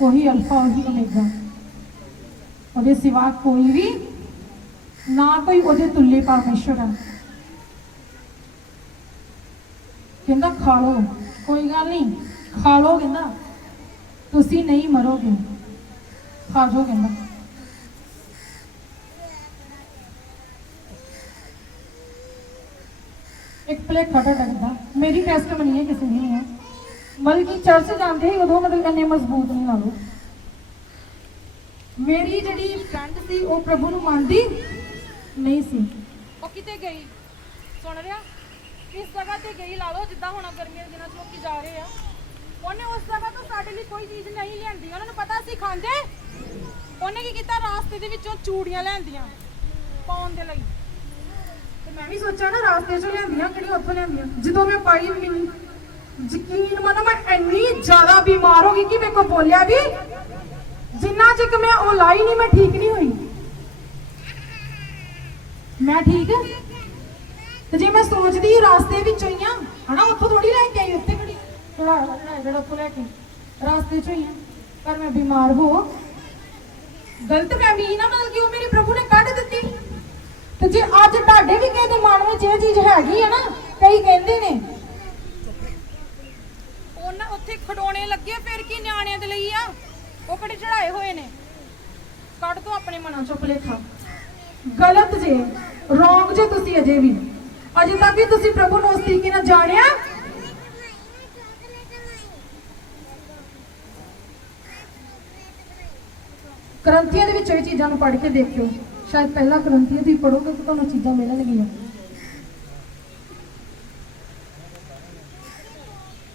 ਉਹੀ ਅਲਫਾ, ਉਹੀ ਓਮੇਗਾ। ਉਹਦੇ ਸਿਵਾ ਕੋਈ ਵੀ ਨਾ ਕੋਈ ਉਹਦੇ ਤੁੱਲੇ ਪਰਮੇਸ਼ਰ ਆ। ਕਹਿੰਦਾ ਖਾ ਲਓ, ਕੋਈ ਗੱਲ ਨਹੀਂ, ਖਾ ਲਓ। ਕਹਿੰਦਾ ਤੁਸੀਂ ਨਹੀਂ ਮਰੋਗੇ, ਖਾ ਜਾਓ। ਕਹਿੰਦਾ ਇੱਕ ਭੁਲੇਖਾ ਤੁਹਾਡਾ ਕਹਿੰਦਾ, ਮੇਰੀ ਟੈਸਟ ਬਣੀ ਹੈ, ਕਿਸੇ ਨਹੀਂ ਹੈ। मतलब कि चर्च जाते ही उदों मतलब इन्ने मजबूत नहीं ला लो। मेरी जी फ्रेंड सी वो प्रभु ਨੂੰ ਮੰਨਦੀ नहीं सी। ਉਹ ਕਿਤੇ ਗਈ ਸੁਣ ਰਿਹਾ ਕਿਸ ਜਗ੍ਹਾ ਤੇ ਗਈ ਲਾ ਲਓ ਜਿੱਦਾਂ ਹੁਣ ਗਰਮੀਆਂ ਦੇ ਦਿਨਾਂ 'ਚ ਲੋਕੀ ਜਾ ਰਹੇ ਆ ਉਹਨੇ ਉਸ ਜਗ੍ਹਾ ਤੋਂ ਸਾਡੇ ਲਈ ਕੋਈ ਚੀਜ਼ ਨਹੀਂ ਲਿਆਂਦੀ ਉਹਨਾਂ ਨੂੰ ਪਤਾ ਸੀ ਖਾਂਦੇ ਉਹਨੇ ਕੀ ਕੀਤਾ ਰਾਸਤੇ ਦੇ ਵਿੱਚੋਂ ਚੂੜੀਆਂ ਲਿਆਂਦੀਆਂ ਪਾਉਣ ਦੇ ਲਈ ਤੇ ਮੈਂ ਵੀ ਸੋਚਿਆ ਨਾ ਰਾਸਤੇ 'ਚੋਂ ਲਿਆਂਦੀਆਂ ਕਿਹੜੀ ਉੱਥੋਂ ਲਿਆਂਦੀਆਂ ਜਦੋਂ ਮੈਂ ਪਾਈ ਮੈਨੂੰ ਯਕੀਨ ਮੰਨੋ ਮੈਂ ਇੰਨੀ ਜ਼ਿਆਦਾ ਬਿਮਾਰ ਹੋ ਗਈ ਕਿ ਮੇਰੇ ਕੋਲ ਬੋਲਿਆ ਵੀ ਜਿੰਨਾ ਚਿਕ ਮੈਂ ਉਹ ਲਾਈ ਨਹੀਂ ਮੈਂ ਠੀਕ ਨਹੀਂ ਹੋਈ। ਮੈਂ ਠੀਕ ਤੇ ਜੇ ਮੈਂ ਸੋਚਦੀ ਰਾਸਤੇ ਵਿੱਚ ਹੋਈਆਂ ਹਨਾ ਉੱਥੋਂ ਥੋੜੀ ਲੈ ਕੇ ਆਈ ਉੱਥੇ ਕਿਹੜੀ ਥੋੜਾ ਜਿਹੜਾ ਉੱਥੋਂ ਲੈ ਕੇ ਰਾਸਤੇ 'ਚ ਹੋਈਆਂ ਪਰ ਮੈਂ ਬਿਮਾਰ ਹੋ ਗਲਤ ਫਹਿਮੀ ਨਾ ਮਤਲਬ ਕਿ ਉਹ ਮੇਰੇ ਪ੍ਰਭੂ ਨੇ ਕੱਢ ਦਿੱਤੀ। ਤੇ ਜੇ ਅੱਜ ਤੁਹਾਡੇ ਵੀ ਕਿਸੇ ਦੇ ਮਨ ਵਿੱਚ ਇਹ ਚੀਜ਼ ਹੈਗੀ ਹੈ ਨਾ ਕਈ ਕਹਿੰਦੇ ਨੇ ਉਹਨਾਂ ਉੱਥੇ ਖਡੋਣੇ ਲੱਗੇ ਫਿਰ ਕੀ ਨਿਆਣਿਆਂ ਦੇ ਲਈ ਆ ਉਹ ਕਿਹੜੇ ਚੜਾਏ ਹੋਏ ਨੇ ਕੱਢ ਦੋ ਆਪਣੇ ਮਨਾਂ ਚੋਂ ਭੁਲੇਖਾ ਗਲਤ ਜੇ ਰੋਂਗ ਜੇ ਤੁਸੀਂ ਅਜੇ ਤੱਕ ਵੀ ਤੁਸੀਂ ਪ੍ਰਭੂ ਨੂੰ ਉਸ ਤਰੀਕੇ ਨਾਲ ਜਾਣਿਆ ਕਰੰਥੀਆਂ ਦੇ ਵਿੱਚ ਇਹ ਚੀਜ਼ਾਂ ਨੂੰ ਪੜ੍ਹ ਕੇ ਦੇਖਿਓ ਸ਼ਾਇਦ ਪਹਿਲਾ ਕਰੰਥੀਆਂ ਤੁਸੀਂ ਪੜ੍ਹੋਗੇ ਤਾਂ ਤੁਹਾਨੂੰ ਚੀਜ਼ਾਂ ਮਿਲਣਗੀਆਂ।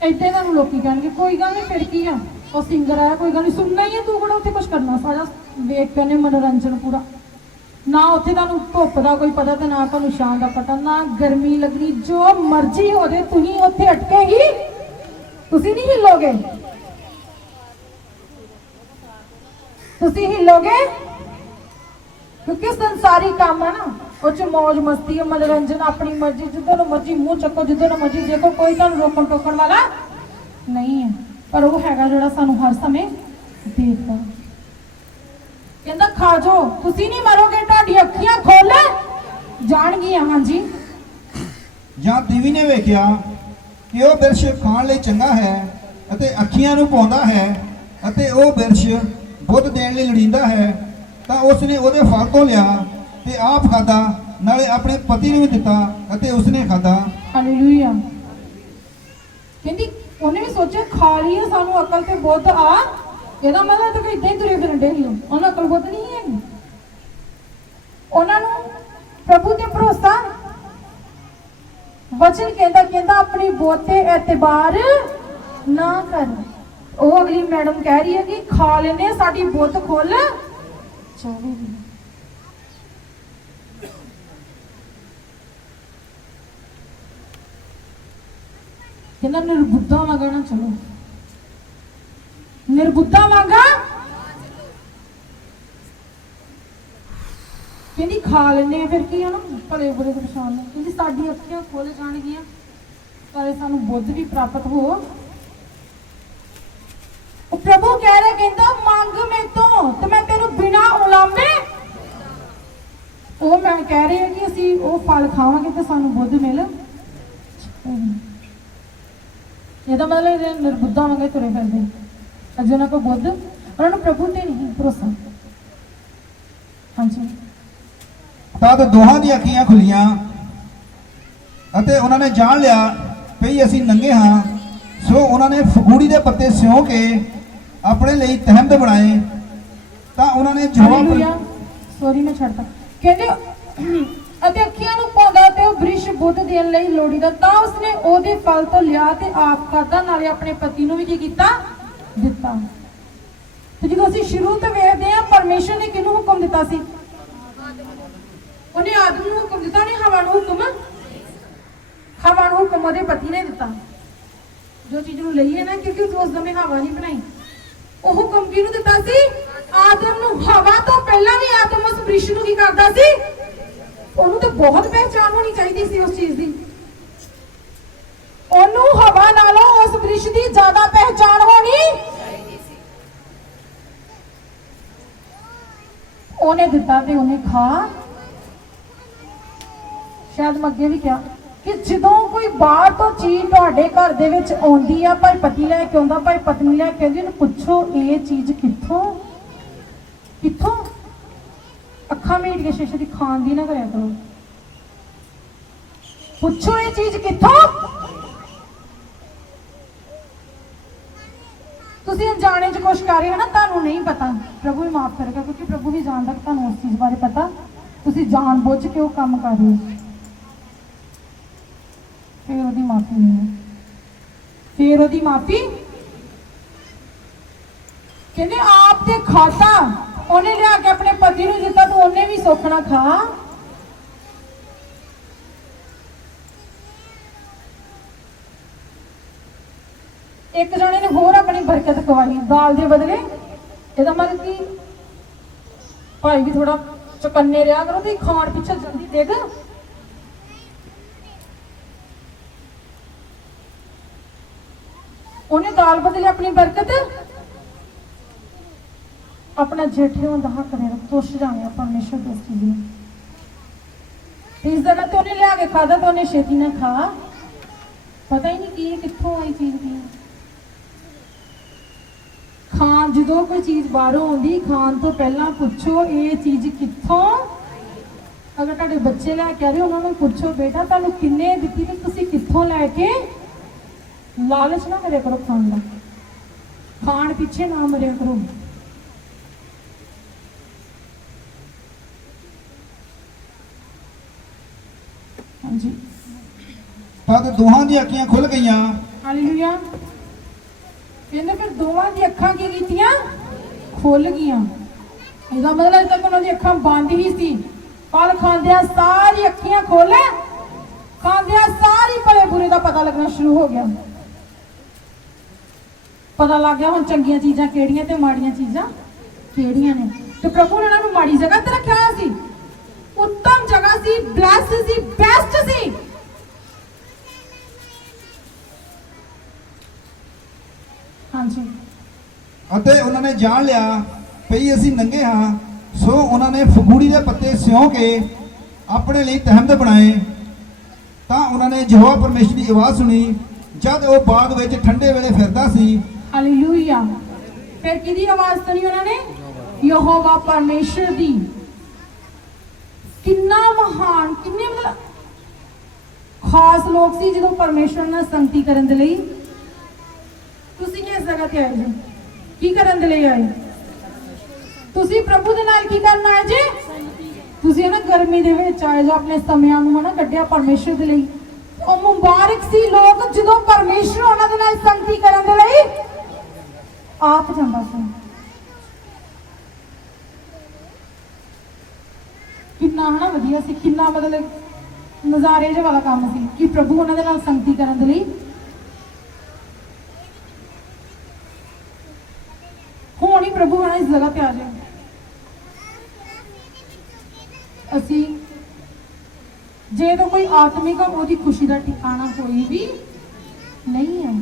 ਇੱਥੇ ਤੁਹਾਨੂੰ ਲੋਕੀ ਕਹਿਣਗੇ ਕੋਈ ਗੱਲ ਨਹੀਂ ਫਿਰ ਕੀ ਆ ਉਹ ਸਿੰਗਰ ਆਇਆ ਕੋਈ ਗੱਲ ਨਹੀਂ ਸੁਣਨਾ ਹੀ ਹੈ ਤੂੰ ਕਿਹੜਾ ਉੱਥੇ ਕੁਝ ਕਰਨਾ ਸਾਰਾ ਵੇਖ ਕੇ ਨੇ ਮਨੋਰੰਜਨ ਪੂਰਾ ਨਾ ਉੱਥੇ ਤੁਹਾਨੂੰ ਧੁੱਪ ਦਾ ਕੋਈ ਪਤਾ ਤੇ ਨਾ ਤੁਹਾਨੂੰ ਛਾਂ ਦਾ ਪਤਾ ਨਾ ਗਰਮੀ ਲੱਗਣੀ ਜੋ ਮਰਜ਼ੀ ਹੋ ਜਾਏ ਤੁਸੀਂ ਉੱਥੇ ਅਟਕੇ ਹੀ ਤੁਸੀਂ ਨਹੀਂ ਹਿੱਲੋਗੇ ਕਿਉਂਕਿ ਸੰਸਾਰੀ ਕੰਮ ਹੈ ਨਾ ਉਹ ਚ ਮौज ਮਸਤੀ ਮਨੋਰੰਜਨ ਆਪਣੀ ਮਰਜ਼ੀ ਜਿੱਦਾਂ ਨੂੰ ਮਰਜ਼ੀ ਮੂੰਹ ਚੱਕੋ ਜਿੱਦਾਂ ਨੂੰ ਮਰਜ਼ੀ ਦੇਖੋ ਕੋਈ ਤੁਹਾਨੂੰ ਰੋਕਣ ਟੋਕਣ ਵਾਲਾ ਨਹੀਂ ਹੈ ਪਰ ਉਹ ਹੈਗਾ ਜਿਹੜਾ ਸਾਨੂੰ ਹਰ ਸਮੇਂ ਦੇਖਦਾ ਕਹਿੰਦਾ ਖਾ ਜਾਓ ਤੁਸੀਂ ਨਹੀਂ ਮਰੋਗੇ ਤੁਹਾਡੀ ਅੱਖੀਆਂ ਖੋਲ ਜਾਣਗੀਆਂ। ਹਾਂਜੀ ਜਾਂ ਦੇਵੀ ਨੇ ਵੇਖਿਆ ਕਿ ਉਹ ਬਿਰਛ ਖਾਣ ਲਈ ਚੰਗਾ ਹੈ ਅਤੇ ਅੱਖੀਆਂ ਨੂੰ ਪਾਉਂਦਾ ਹੈ ਅਤੇ ਉਹ ਬਿਰਛ ਬੁੱਧ ਦੇਣ ਲਈ ਲੋੜੀਂਦਾ ਹੈ ਤਾਂ ਉਸ ਨੇ ਉਹਦੇ ਫਲ ਤੋਂ ਲਿਆ ਤੇ ਆਪ ਖਾਦਾ ਨਾਲੇ ਆਪਣੇ ਪਤੀ ਨੂੰ ਵੀ ਦਿੱਤਾ ਅਤੇ ਉਸਨੇ ਖਾਦਾ। ਹਾਲੇਲੂਇਆ। ਕਹਿੰਦੀ ਉਹਨੇ ਵੀ ਸੋਚਿਆ ਖਾ ਲਈਏ ਸਾਨੂੰ ਅਕਲ ਤੇ ਬੁੱਧ ਆ ਇਹਦਾ ਮਤਲਬ ਤਾਂ ਇਦਾਂ ਹੀ ਤੁਰੇ ਫਿਰਨ ਡੇ ਹੀ ਉਹਨਾਂ ਅਕਲ ਬੁੱਧ ਨਹੀਂ ਹੈਗੀ ਉਹਨਾਂ ਨੂੰ ਪ੍ਰਭੂ ਤੇ ਭਰੋਸਾ ਵਚਨ ਕਹਿੰਦਾ ਆਪਣੀ ਬੁੱਧ ਤੇ ਇਤਬਾਰ ਨਾ ਕਰ। ਉਹ ਅਗਲੀ ਮੈਡਮ ਕਹਿ ਰਹੀ ਹੈ ਕਿ ਖਾ ਲੈਂਦੇ ਸਾਡੀ ਬੁੱਧ ਖੁੱਲ ਜਾਵੇਗੀ। ਕਹਿੰਦਾ ਨਿਰਬੁੱਧਾ ਵਾਂਗਾ ਨਾ ਚਲੋ ਨਿਰਬੁੱਧਾ ਵਾਂਗਾ ਕਹਿੰਦੀ ਖਾ ਲੈਂਦੇ ਆ ਫਿਰ ਕੀ ਆ ਨਾ ਭਲੇ ਬੁਰੇ ਦੇ ਪਛਾਣ ਲੈ ਕਹਿੰਦੀ ਸਾਡੀ ਅੱਖੀਆਂ ਖੁੱਲ ਜਾਣਗੀਆਂ ਤਾਂ ਸਾਨੂੰ ਬੁੱਧ ਵੀ ਪ੍ਰਾਪਤ ਹੋ। ਉਹ ਪ੍ਰਭੂ ਕਹਿ ਰਿਹਾ ਕਹਿੰਦਾ ਮੰਗ ਮੇਰੇ ਤੋਂ ਤੇ ਮੈਂ ਤੈਨੂੰ ਬਿਨਾ ਉਲਾਮੇ ਉਹ ਮੈਂ ਕਹਿ ਰਹੀ ਹਾਂ ਕਿ ਅਸੀਂ ਉਹ ਫਲ ਖਾਵਾਂਗੇ ਤੇ ਸਾਨੂੰ ਬੁੱਧ ਮਿਲ ਇਹਦਾ ਮਤਲਬ ਨਿਰਬੁੱਧਾ ਵਾਂਗੇ ਤੁਰੇ ਫਿਰਦੇ ਅਜੇ ਉਹਨਾਂ ਕੋਲ ਬੁੱਧ ਉਹਨਾਂ ਨੂੰ ਪ੍ਰਭੂ ਤੇ ਨਹੀਂ ਭਰੋਸਾ। ਹਾਂਜੀ ਤਦ ਦੋਹਾਂ ਦੀਆਂ ਅੱਖੀਆਂ ਖੁੱਲੀਆਂ ਅਤੇ ਉਹਨਾਂ ਨੇ ਜਾਣ ਲਿਆ ਵੀ ਅਸੀਂ ਨੰਗੇ ਹਾਂ ਸੋ ਉਹਨਾਂ ਨੇ ਫਗੂੜੀ ਦੇ ਪੱਤੇ ਸਿਉਂ ਕੇ ਆਪਣੇ ਲਈ ਤਹਿਮਦ ਬਣਾਏ ਤਾਂ ਉਹਨਾਂ ਨੇ ਜਵਾਬ ਸੌਰੀ ਮੈਂ ਛੱਡਤਾ ਕਹਿੰਦੇ ਅਤੇ ਅੱਖੀਆਂ ਨੂੰ ਪਾਉਂਦਾ ਤੇ ਉਹ ਬ੍ਰਿਸ਼ ਬੁੱਧ ਦੇਣ ਲਈ ਲੋੜੀਦਾ ਤਾਂ ਉਸਨੇ ਉਹਦੇ ਫਲ ਤੋਂ ਲਿਆ ਤੇ ਆਪ ਖਾਧਾ ਨਾਲੇ ਆਪਣੇ ਪਤੀ ਨੂੰ ਵੀ ਕੀ ਕੀਤਾ ਦਿੱਤਾ। ਤੇ ਜਦੋਂ ਅਸੀਂ ਸ਼ੁਰੂ ਤੋਂ ਵੇਖਦੇ ਹਾਂ ਪਰਮੇਸ਼ਰ ਨੇ ਕਿਹਨੂੰ ਹੁਕਮ ਦਿੱਤਾ ਸੀ ਉਹਨੇ ਆਦਮ ਨੂੰ ਹੁਕਮ ਦਿੱਤਾ ਨੇ ਹਵਾ ਨੂੰ ਹੁਕਮ ਉਹਦੇ ਪਤੀ ਨੇ ਦਿੱਤਾ ਜੋ ਚੀਜ਼ ਨੂੰ ਲਈ ਹੈ ਨਾ ਕਿਉਂਕਿ ਉਸ ਸਮੇਂ ਹਵਾ ਨਹੀਂ ਬਣਾਈ ਉਹ ਹੁਕਮ ਕਿਹਨੂੰ ਦਿੱਤਾ ਸੀ ਆਦਮ ਨੂੰ। ਹਵਾ ਤੋਂ ਪਹਿਲਾਂ ਵੀ ਆਦਮ ਉਸ ਬ੍ਰਿਸ਼ ਨੂੰ ਕੀ ਕਰਦਾ ਸੀ ਉਹਨੂੰ ਤਾਂ ਬਹੁਤ ਪਹਿਚਾਣ ਹੋਣੀ ਚਾਹੀਦੀ ਸੀ ਉਸ ਚੀਜ਼ ਦੀ ਉਹਨੂੰ ਹਵਾ ਨਾਲੋਂ ਉਸ ਬ੍ਰਿਸ਼ ਦੀ ਜ਼ਿਆਦਾ ਪਹਿਚਾਣ ਹੋਣੀ ਉਹਨੇ ਦਿੱਤਾ ਤੇ ਉਹਨੇ ਖਾ। ਸ਼ਾਇਦ ਮੈਂ ਅੱਗੇ ਵੀ ਕਿਹਾ ਕਿ ਜਦੋਂ ਕੋਈ ਬਾਹਰ ਤੋਂ ਚੀਜ਼ ਤੁਹਾਡੇ ਘਰ ਦੇ ਵਿੱਚ ਆਉਂਦੀ ਆ ਭਾਈ ਪਤੀ ਲੈ ਕੇ ਆਉਂਦਾ ਭਾਈ ਪਤਨੀ ਲੈ ਕੇ ਆਉਂਦੀ ਉਹਨੂੰ ਪੁੱਛੋ ਇਹ ਚੀਜ਼ ਕਿੱਥੋਂ ਅੱਖਾਂ ਮੀਟ ਕੇ ਸ਼ੀਸ਼ੇ ਦੀ ਖਾਣ ਦੀ ਨਾ ਕਰਿਆ ਕਰੋ ਪੁੱਛੋ ਇਹ ਚੀਜ਼ ਕਿੱਥੋਂ ਤੁਸੀਂ ਅਣਜਾਣੇ ਚ ਕੁਛ ਕਰ ਰਹੇ ਹੋ ਨਾ, ਤੁਹਾਨੂੰ ਨਹੀਂ ਪਤਾ, ਪ੍ਰਭੂ ਵੀ ਮਾਫ ਕਰੇਗਾ, ਕਿਉਂਕਿ ਪ੍ਰਭੂ ਵੀ ਜਾਣਦਾ ਕਿ ਤੁਹਾਨੂੰ ਉਸ ਚੀਜ਼ ਬਾਰੇ ਪਤਾ, ਤੁਸੀਂ ਜਾਣ ਬੁੱਝ ਕੇ ਉਹ ਕੰਮ ਕਰ ਰਹੇ ਹੋ, ਫਿਰ ਉਹਦੀ ਮਾਫੀ ਨਹੀਂ ਹੈ, ਫਿਰ ਉਹਦੀ ਮਾਫੀ। ਕਹਿੰਦੇ ਆਪ ਤੇ ਖਾਤਾ ਉਹਨੇ ਲਿਆ ਕੇ ਆਪਣੇ ਪਤੀ ਨੂੰ ਦਿੱਤਾ, ਤੂੰ ਉਹਨੇ ਵੀ ਸੁੱਖ ਨਾ ਖਾ। ਇੱਕ ਜਣੇ ਨੇ ਹੋਰ ਆਪਣੀ ਬਰਕਤ ਕਵਾਈ ਦਾਲ ਦੇ ਬਦਲੇ। ਇਹਦਾ ਮਤਲਬ ਕਿ ਭਾਈ ਵੀ ਥੋੜਾ ਚੁਕੰਨੇ ਰਿਹਾ ਕਰੋ ਤੇ ਖਾਣ ਪਿੱਛੇ ਜਲਦੀ ਦੇ ਦੇ। ਉਹਨੇ ਦਾਲ ਬਦਲੇ ਆਪਣੀ ਬਰਕਤ अपना जेठे होने का हक दे तुष जाने परमेश्वर की चीज में। इस जगह तो उन्हें लिया के खादा तो उन्हें छेती ना खा, पता ही नहीं कि कितों आई चीज की। खान जो कोई चीज बाहरों आती खान तो पहला पूछो ये चीज कितों। अगर तुहाडे बच्चे लैके आ रहे उन्होंने पूछो बेटा तुहानू किन्ने दित्ती ते तुसीं कित्थों लैके। लालच ना करिया करो खान का, खान पिछे ना मरिया करो। तद दोहां दी अखियां खुल गईयां। हालेलुया। कहंदे फिर दोवां दी अखां की कीतियां खुल गईयां। इसदा मतलब अजे तक उन्हां दी अखां बंद ही सी, पर खांदियां सारी अखियां खोले, खांदियां सारी भले बुरे दा पता लगना शुरू हो गया। पता लग गया हुण चंगियां चीज़ां केड़ियां ते माड़ियां चीज़ां केड़ियां ने। ते प्रभु ने उन्हां नूं माड़ी जगह ते रखिया होया सी, उत्तम जगह सी, ब्लेस्ड सी, बेस्ट सी। हाँ जी। ਅਤੇ ਉਹਨਾਂ ਨੇ ਜਾਣ ਲਿਆ ਪਈ ਅਸੀਂ ਨੰਗੇ ਹਾਂ, ਸੋ ਉਹਨਾਂ ਨੇ ਫਗੂੜੀ ਦੇ ਪੱਤੇ ਸਿਉਂ ਕੇ ਆਪਣੇ ਲਈ ਤਹਿਮਦ ਬਣਾਏ। ਤਾਂ ਉਹਨਾਂ ਨੇ ਯਹੋਵਾ ਪਰਮੇਸ਼ਰ ਦੀ ਆਵਾਜ਼ ਸੁਣੀ ਜਦ ਉਹ ਬਾਗ ਵਿੱਚ ਠੰਡੇ ਵੇਲੇ ਫਿਰਦਾ ਸੀ। ਹਾਲੇਲੂਇਆ। ਫਿਰ ਕਿਹਦੀ ਆਵਾਜ਼ ਸੁਣੀ ਉਹਨਾਂ ਨੇ? ਯਹੋਵਾ ਪਰਮੇਸ਼ਰ ਦੀ। ਕਿੰਨਾ ਮਹਾਨ, ਕਿੰਨੇ ਮਤਲਬ ਖਾਸ ਲੋਕ ਸੀ ਜਦੋਂ ਪਰਮੇਸ਼ਰ ਨਾਲ ਸੰਗਤੀ ਕਰਨ ਦੇ ਲਈ। ਤੁਸੀਂ ਕਿਸ ਜਗ੍ਹਾ ਤੇ ਆਏ ਜੀ? ਕੀ ਕਰਨ ਦੇ ਲਈ ਆਏ? ਤੁਸੀਂ ਪ੍ਰਭੂ ਦੇ ਨਾਲ ਕੀ ਕਰਨ ਆਏ ਜੀ? ਤੁਸੀਂ ਨਾ ਗਰਮੀ ਦੇ ਵਿੱਚ ਆਏ ਜੋ ਆਪਣੇ ਸਮਿਆਂ ਨੂੰ ਨਾ ਕੱਢਿਆ ਪਰਮੇਸ਼ਰ ਦੇ ਲਈ। ਉਹ ਮੁਬਾਰਕ ਸੀ ਲੋਕ ਜਦੋਂ ਪਰਮੇਸ਼ਰ ਉਹਨਾਂ ਦੇ ਨਾਲ ਸੰਗਤੀ ਕਰਨ ਦੇ ਲਈ ਆਪ ਜਾਂਦਾ ਸੀ। ਕਿੰਨਾ ਹਨਾ ਵਧੀਆ ਸੀ, ਕਿੰਨਾ ਮਤਲਬ ਨਜ਼ਾਰੇ ਜਿਹੇ ਵਾਲਾ ਕੰਮ ਸੀ ਕਿ ਪ੍ਰਭੂ ਉਹਨਾਂ ਦੇ ਨਾਲ ਸੰਗਤੀ ਕਰਨ ਦੇ ਲਈ। ਹੁਣ ਹੀ ਪ੍ਰਭੂ ਆਣਾ ਇਸ ਜਗ੍ਹਾ ਤੇ ਆ ਜਾਏ। ਅਸੀਂ ਜੇ ਤਾਂ ਕੋਈ ਆਤਮਿਕ ਆ ਉਹਦੀ ਖੁਸ਼ੀ ਦਾ ਠਿਕਾਣਾ ਕੋਈ ਵੀ ਨਹੀਂ ਹੈ।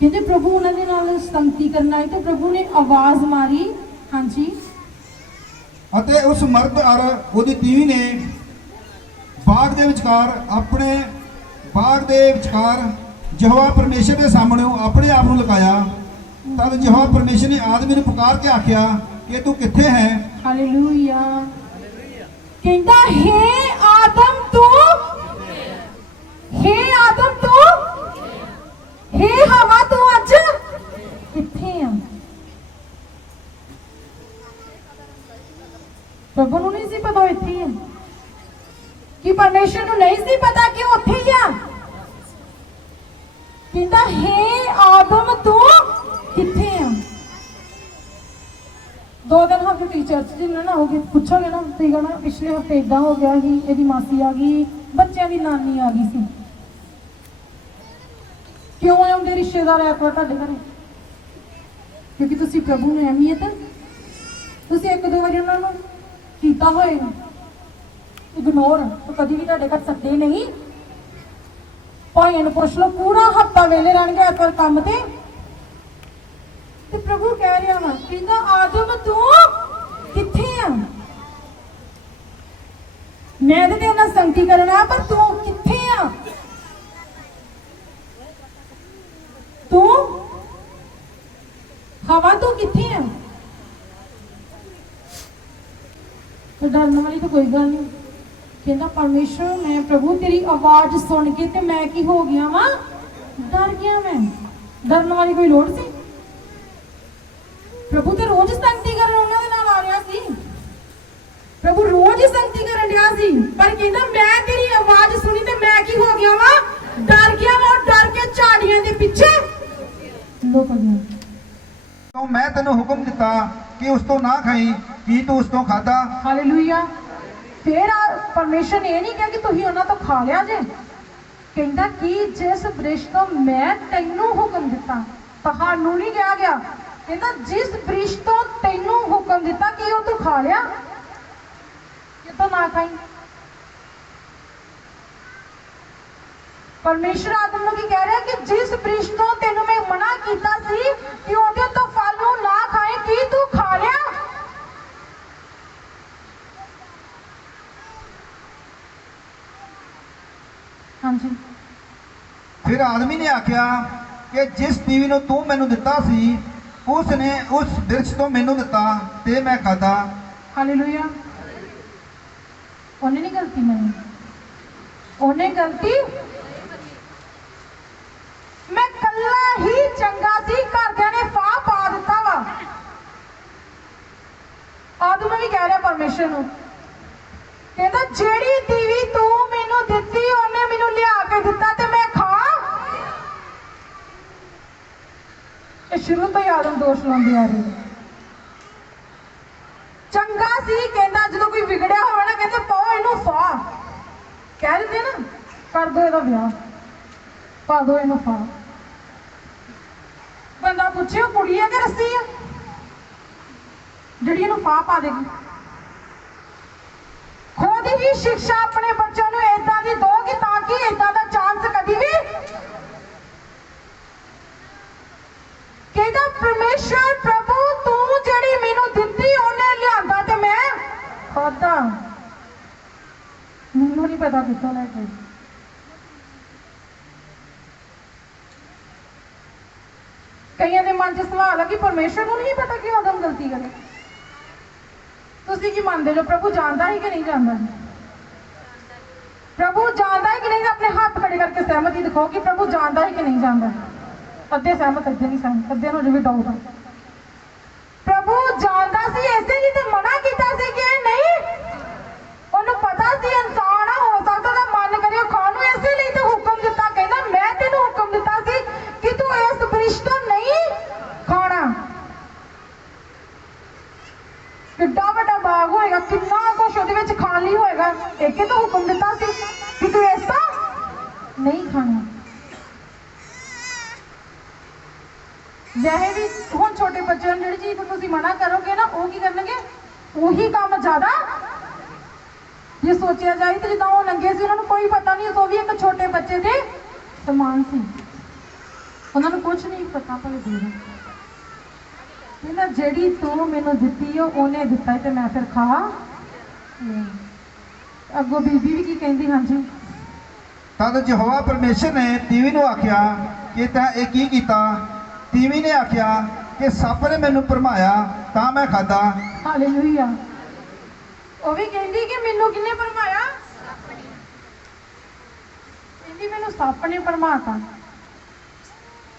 ਕਹਿੰਦੇ ਪ੍ਰਭੂ ਉਹਨਾਂ ਦੇ ਨਾਲ ਸੰਗਤੀ ਕਰਨਾ ਹੈ ਤਾਂ ਪ੍ਰਭੂ ਨੇ ਆਵਾਜ਼ ਮਾਰੀ। ਹਾਂਜੀ। ਅਤੇ ਉਸ ਮਰਦ ਔਰ ਉਹਦੀ ਤੀਵੀਂ ਨੇ ਬਾਗ ਦੇ ਵਿਚਕਾਰ ਆਪਣੇ ਬਾਗ ਦੇ ਵਿਚਕਾਰ ਯਹੋਵਾ ਪਰਮੇਸ਼ਰ ਦੇ ਸਾਹਮਣੇ ਆਪਣੇ ਆਪ ਨੂੰ ਲੁਕਾਇਆ। ਤਦ ਯਹੋਵਾ ਪਰਮੇਸ਼ਰ ਨੇ ਆਦਮੀ ਨੂੰ ਪੁਕਾਰ ਕੇ ਆਖਿਆ ਕਿ ਤੂੰ ਕਿੱਥੇ ਹੈ? ਹਾਲੇਲੂਇਆ। ਕਹਿੰਦਾ ਹੈ ਆਦਮ ਤੂੰ, ਹੈ ਆਦਮ ਤੂੰ, ਹੈ ਹਵਾ ਤੂੰ ਅੱਜ ਕਿੱਥੇ ਆ? ਪ੍ਰਭੂ ਨੂੰ ਨਹੀਂ ਸੀ ਪਤਾ ਉਹ ਇੱਥੇ ਹੈ, ਕਿ ਪਰਮੇਸ਼ਰ ਨੂੰ ਨਹੀਂ ਸੀ ਪਤਾ ਕਿ ਉਹ ਉੱਥੇ ਹੀ ਆ। ਕਹਿੰਦਾ ਹੈ ਆਦਮ ਤੂੰ ਕਿੱਥੇ ਆ? 2 ਦਿਨ ਹਫ਼ਤੇ ਤੁਸੀਂ ਚਰਚ ਚ ਨਾ ਹੋਗੇ, ਪੁੱਛੋਗੇ ਨਾ ਤੁਸੀਂ ਕਹਣਾ ਪਿਛਲੇ ਹਫ਼ਤੇ ਇਦਾਂ ਹੋ ਗਿਆ ਸੀ, ਇਹਦੀ ਮਾਸੀ ਆ ਗਈ, ਬੱਚਿਆਂ ਦੀ ਨਾਨੀ ਆ ਗਈ ਸੀ। ਕਿਉਂ ਆਉਂਦੇ ਰਿਸ਼ਤੇਦਾਰ ਐਤਵਾਰ ਤੁਹਾਡੇ ਘਰੇ? ਕਿਉਂਕਿ ਤੁਸੀਂ ਪ੍ਰਭੂ ਨੂੰ ਅਹਿਮੀਅਤ ਤੁਸੀਂ 1-2 ਵਾਰੀ ਉਹਨਾਂ ਨੂੰ ਕੀਤਾ ਹੋਏਗਾ ਇਗਨੋਰ, ਤਾਂ ਕਦੀ ਵੀ ਤੁਹਾਡੇ ਘਰ ਸੱਦੇ ਨਹੀਂ। ਭਾਈਆਂ ਨੂੰ ਪੁੱਛ ਲਓ, ਪੂਰਾ ਹਫ਼ਤਾ ਵੇਲੇ ਰਹਿਣਗੇ ਐਤਵਾਰ ਕੰਮ ਤੇ ਪ੍ਰਭੂ ਕਹਿ ਰਿਹਾ ਵਾ, ਕਹਿੰਦਾ ਆਦਮ ਤੂੰ ਕਿੱਥੇ ਆ? ਮੈਂ ਤੇ ਤੇਰੇ ਨਾਲ ਸੰਗਤੀ ਕਰਨਾ, ਪਰ ਤੂੰ ਕਿੱਥੇ ਆ? ਤੂੰ ਹਵਾ ਤੂੰ ਕਿੱਥੇ ਆ? तो डरने वाली तो कोई गल नहीं। कहता परमेश्वर मैं प्रभु तेरी आवाज सुन के ते मैं की हो गया वा ਡਰ ਗਿਆ ਮੈਂ। ਡਰਨ ਵਾਲੀ ਕੋਈ ਲੋੜ ਸੀ? ਪ੍ਰਭੂ ਤੇ ਰੋਜ਼ ਸੰਗਤੀ ਕਰਨ ਉਹਨਾਂ ਦੇ ਨਾਲ ਆ ਰਿਹਾ ਸੀ। ਪ੍ਰਭੂ ਰੋਜ਼ ਹੀ ਸੰਗਤੀ ਕਰਨ ਰਿਹਾ ਸੀ, ਪਰ ਕਹਿੰਦਾ ਮੈਂ ਤੇਰੀ ਆਵਾਜ਼ ਸੁਣੀ ਤੇ ਮੈਂ ਕੀ ਹੋ ਗਿਆ ਵਾ? ਡਰ ਗਿਆ ਵਾ। ਡਰ ਕੇ ਝਾੜੀਆਂ ਦੇ ਪਿੱਛੇ ਲੁਕ ਗਿਆ। तो मैं तेन हुक्म दिता कि उस तो ना खाई, की तू उस तो खाता? ਹਾਲੇਲੂਇਆ। ਫਿਰ ਪਰਮੇਸ਼ਰ ਨੇ ਇਹ ਨਹੀਂ ਕਿਹਾ ਕਿ ਤੁਸੀਂ ਉਹਨਾਂ ਤੋਂ ਖਾ ਲਿਆ ਜੇ। ਕਹਿੰਦਾ ਕਿ ਜਿਸ ਬ੍ਰਿਸ਼ ਤੋਂ ਮੈਂ ਤੈਨੂੰ ਹੁਕਮ ਦਿੱਤਾ, ਤੁਹਾਨੂੰ ਨਹੀਂ ਕਿਹਾ ਗਿਆ। ਕਹਿੰਦਾ ਜਿਸ ਬ੍ਰਿਸ਼ ਤੋਂ ਤੈਨੂੰ ਹੁਕਮ ਦਿੱਤਾ ਕਿ ਉਹ ਤੂੰ ਖਾ ਲਿਆ, ਇਹ ਤਾਂ ਨਾ ਖਾਈ। ਪਰਮੇਸ਼ਰ ਆਦਮ ਨੂੰ ਕੀ ਕਹਿ ਰਿਹਾ ਕਿ ਜਿਸ ਬ੍ਰਿਸ਼ ਤੋਂ ਤੈਨੂੰ ਮੈਂ ਮਨਾ ਕੀਤਾ ਸੀ ਕਿ ਉਹਦੇ ਤੋਂ ਫਲ ਨੂੰ ਨਾ ਖਾਏ, ਕੀ ਤੂੰ ਖਾ ਲਿਆ? ਹਾਂਜੀ। फिर आदमी ने आख्या कि जिस तीवी नु तू मैनू दिता सी उसने उस वृक्ष तो मैनू दिता ते मैं खाता। हालेलुया। ਉਹਨੇ ਨਹੀਂ ਗਲਤੀ ਮੰਨੀ, ਉਹਨੇ ਗਲਤੀ ਮੈਂ ਕੱਲਾ ਹੀ ਚੰਗਾ ਸੀ, ਘਰਦਿਆਂ ਨੇ ਫਾਹ ਪਾ ਦਿੱਤਾ ਵਾ। ਆਦਮ ਵੀ ਕਹਿ ਰਿਹਾ ਪਰਮੇਸ਼ਰ ਨੂੰ, ਕਹਿੰਦਾ ਜਿਹੜੀ ਟੀਵੀ ਤੂੰ ਮੈਨੂੰ ਦਿੱਤੀ ਉਹਨੇ ਮੈਨੂੰ ਲਿਆ ਕੇ ਦਿੱਤਾ ਤੇ ਮੈਂ ਖਾ। ਇਹ ਸ਼ੁਰੂ ਤੋਂ ਹੀ ਆਦਮ ਦੋਸ਼ ਲਾਉਂਦੇ ਆ ਰਹੇ। ਚੰਗਾ ਸੀ, ਕਹਿੰਦਾ ਜਦੋਂ ਕੋਈ ਵਿਗੜਿਆ ਹੋਵੇ ਨਾ ਕਹਿੰਦੇ ਪਾਓ ਇਹਨੂੰ ਫਾਹ, ਕਹਿ ਦਿੰਦੇ ਨਾ ਕਰ ਦੋ ਇਹਦਾ ਵਿਆਹ, ਪਾ ਦੋ ਇਹਨੂੰ ਫਾਹ। ਬੰਦਾ ਪੁੱਛੇ ਉਹ ਕੁੜੀ ਹੈ ਕਿ ਰੱਸੀ ਆ ਜਿਹੜੀ ਇਹਨੂੰ ਫਾਹ ਪਾ ਦੇਗੀ? ਖੁਦ ਹੀ ਸਿੱਖਿਆ ਆਪਣੇ ਬੱਚਿਆਂ ਨੂੰ ਏਦਾਂ ਦੀ ਦੋ ਕਿ ਤਾਂ ਕਿ ਏਦਾਂ ਦਾ ਚਾਂਸ ਕਦੀ ਵੀ। ਕਹਿੰਦਾ ਪਰਮੇਸ਼ਰ ਪ੍ਰਭੂ ਤੂੰ ਜਿਹੜੀ ਮੈਨੂੰ ਦਿੱਤੀ ਉਹਨੇ ਲਿਆਂਦਾ ਤੇ ਮੈਂ ਖਾਦਾ, ਮੈਨੂੰ ਨਹੀਂ ਪਤਾ ਕਿੱਥੋਂ ਲੈ ਕੇ। ਕਈਆਂ ਦੇ ਮਨ 'ਚ ਸਵਾਲ ਹੈ ਕਿ ਪਰਮੇਸ਼ਰ ਨੂੰ ਨਹੀਂ ਪਤਾ ਕਿ ਆਦਮ ਗਲਤੀ ਕਰੇ। ਤੁਸੀਂ ਕੀ ਮੰਨਦੇ ਜੋ ਪ੍ਰਭੂ ਜਾਣਦਾ ਹੈ ਕਿ ਨਹੀਂ ਜਾਣਦਾ? ਪ੍ਰਭੂ ਜਾਣਦਾ ਹੈ ਕਿ ਨਹੀਂ? ਆਪਣੇ ਹੱਥ ਖੜੇ ਕਰਕੇ ਸਹਿਮਤੀ ਦਿਖਾਓ ਕਿ ਪ੍ਰਭੂ ਜਾਣਦਾ ਹੈ ਕਿ ਨਹੀਂ ਜਾਣਦਾ। ਅੱਧੇ ਸਹਿਮਤ, ਅੱਧੇ ਨਹੀਂ ਸਹਿਮਤ, ਅੱਧੇ ਨੂੰ ਜਿਵੇਂ ਡਾਊਟ ਆ। ਪ੍ਰਭੂ ਜਾਣਦਾ ਸੀ, ਇਸੇ ਲਈ ਤੇ ਮਨਾ ਕੀਤਾ ਸੀ ਕਿ ਨਹੀਂ, ਉਹਨੂੰ ਪਤਾ ਸੀ ਇਨਸਾਨ ਆ, ਹੋ ਸਕਦਾ ਤਾਂ ਮਨ ਕਰੇ ਖਾਣ ਨੂੰ, ਇਸੇ ਲਈ ਤੇ ਹੁਕਮ ਦਿੱਤਾ। ਕਹਿੰਦਾ ਮੈਂ ਤੈਨੂੰ ਹੁਕਮ ਦਿੱਤਾ ਸੀ ਕਿ ਤੂੰ ਇਸ ਬ੍ਰਿਸ਼ ਤੋਂ ਨਹੀਂ ਖਾਣਾ। ਕਿੱਡਾ ਵੱਡਾ ਬਾਗ ਹੋਏਗਾ, ਕਿੰਨਾ ਕੁਛ ਉਹਦੇ ਵਿੱਚ ਖਾਣ ਲਈ ਹੋਏਗਾ, ਇੱਕ ਹੀ ਤਾਂ ਹੁਕਮ ਦਿੱਤਾ ਸੀ ਕਿ ਤੂੰ ਇਸ ਤੋਂ ਨਹੀਂ ਖਾਣਾ। ਵੈਸੇ ਵੀ ਹੁਣ ਛੋਟੇ ਬੱਚਿਆਂ ਨੂੰ ਜਿਹੜੀ ਚੀਜ਼ ਨੂੰ ਤੁਸੀਂ ਮਨਾ ਕਰੋਗੇ ਨਾ, ਉਹ ਕੀ ਕਰਨਗੇ? ਉਹੀ ਕੰਮ ਜ਼ਿਆਦਾ ਜੇ ਸੋਚਿਆ ਜਾਏ ਤੇ ਜਿੱਦਾਂ ਉਹ ਨੰਗੇ ਸੀ, ਉਹਨਾਂ ਨੂੰ ਕੋਈ ਪਤਾ ਨਹੀਂ, ਉਹ ਵੀ ਇੱਕ ਛੋਟੇ ਬੱਚੇ ਦੇ ਸਮਾਨ ਸੀ, ਉਹਨਾਂ ਨੂੰ ਕੁਝ ਨਹੀਂ ਪਤਾ ਭਲੇ ਦੇਣਾ। ਕਹਿੰਦਾ ਜਿਹੜੀ ਤੂੰ ਮੈਨੂੰ ਦਿੱਤੀ ਉਹਨੇ ਦਿੱਤਾ ਤੇ ਮੈਂ ਫਿਰ ਖਾ ਲਿਆ। ਅੱਗੋਂ ਬੀਬੀ ਵੀ ਕੀ ਕਹਿੰਦੀ? ਹਾਂਜੀ। तद यहोवा परमेश्वर ने तीवी ਨੂੰ ਆਖਿਆ ਕਿ ਤੈਂ ਇਹ ਕੀ ਕੀਤਾ? तीवी ने आख्या कि सप ने मैनू भरमाया तां मैं खादा। हालेलुया। ਉਹ ਵੀ ਕਹਿੰਦੀ ਕਿ ਮੈਨੂੰ ਕਿੰਨੇ ਭਰਮਾਇਆ? ਕਹਿੰਦੀ ਮੈਨੂੰ ਸੱਪ ਨੇ ਭਰਮਾਤਾ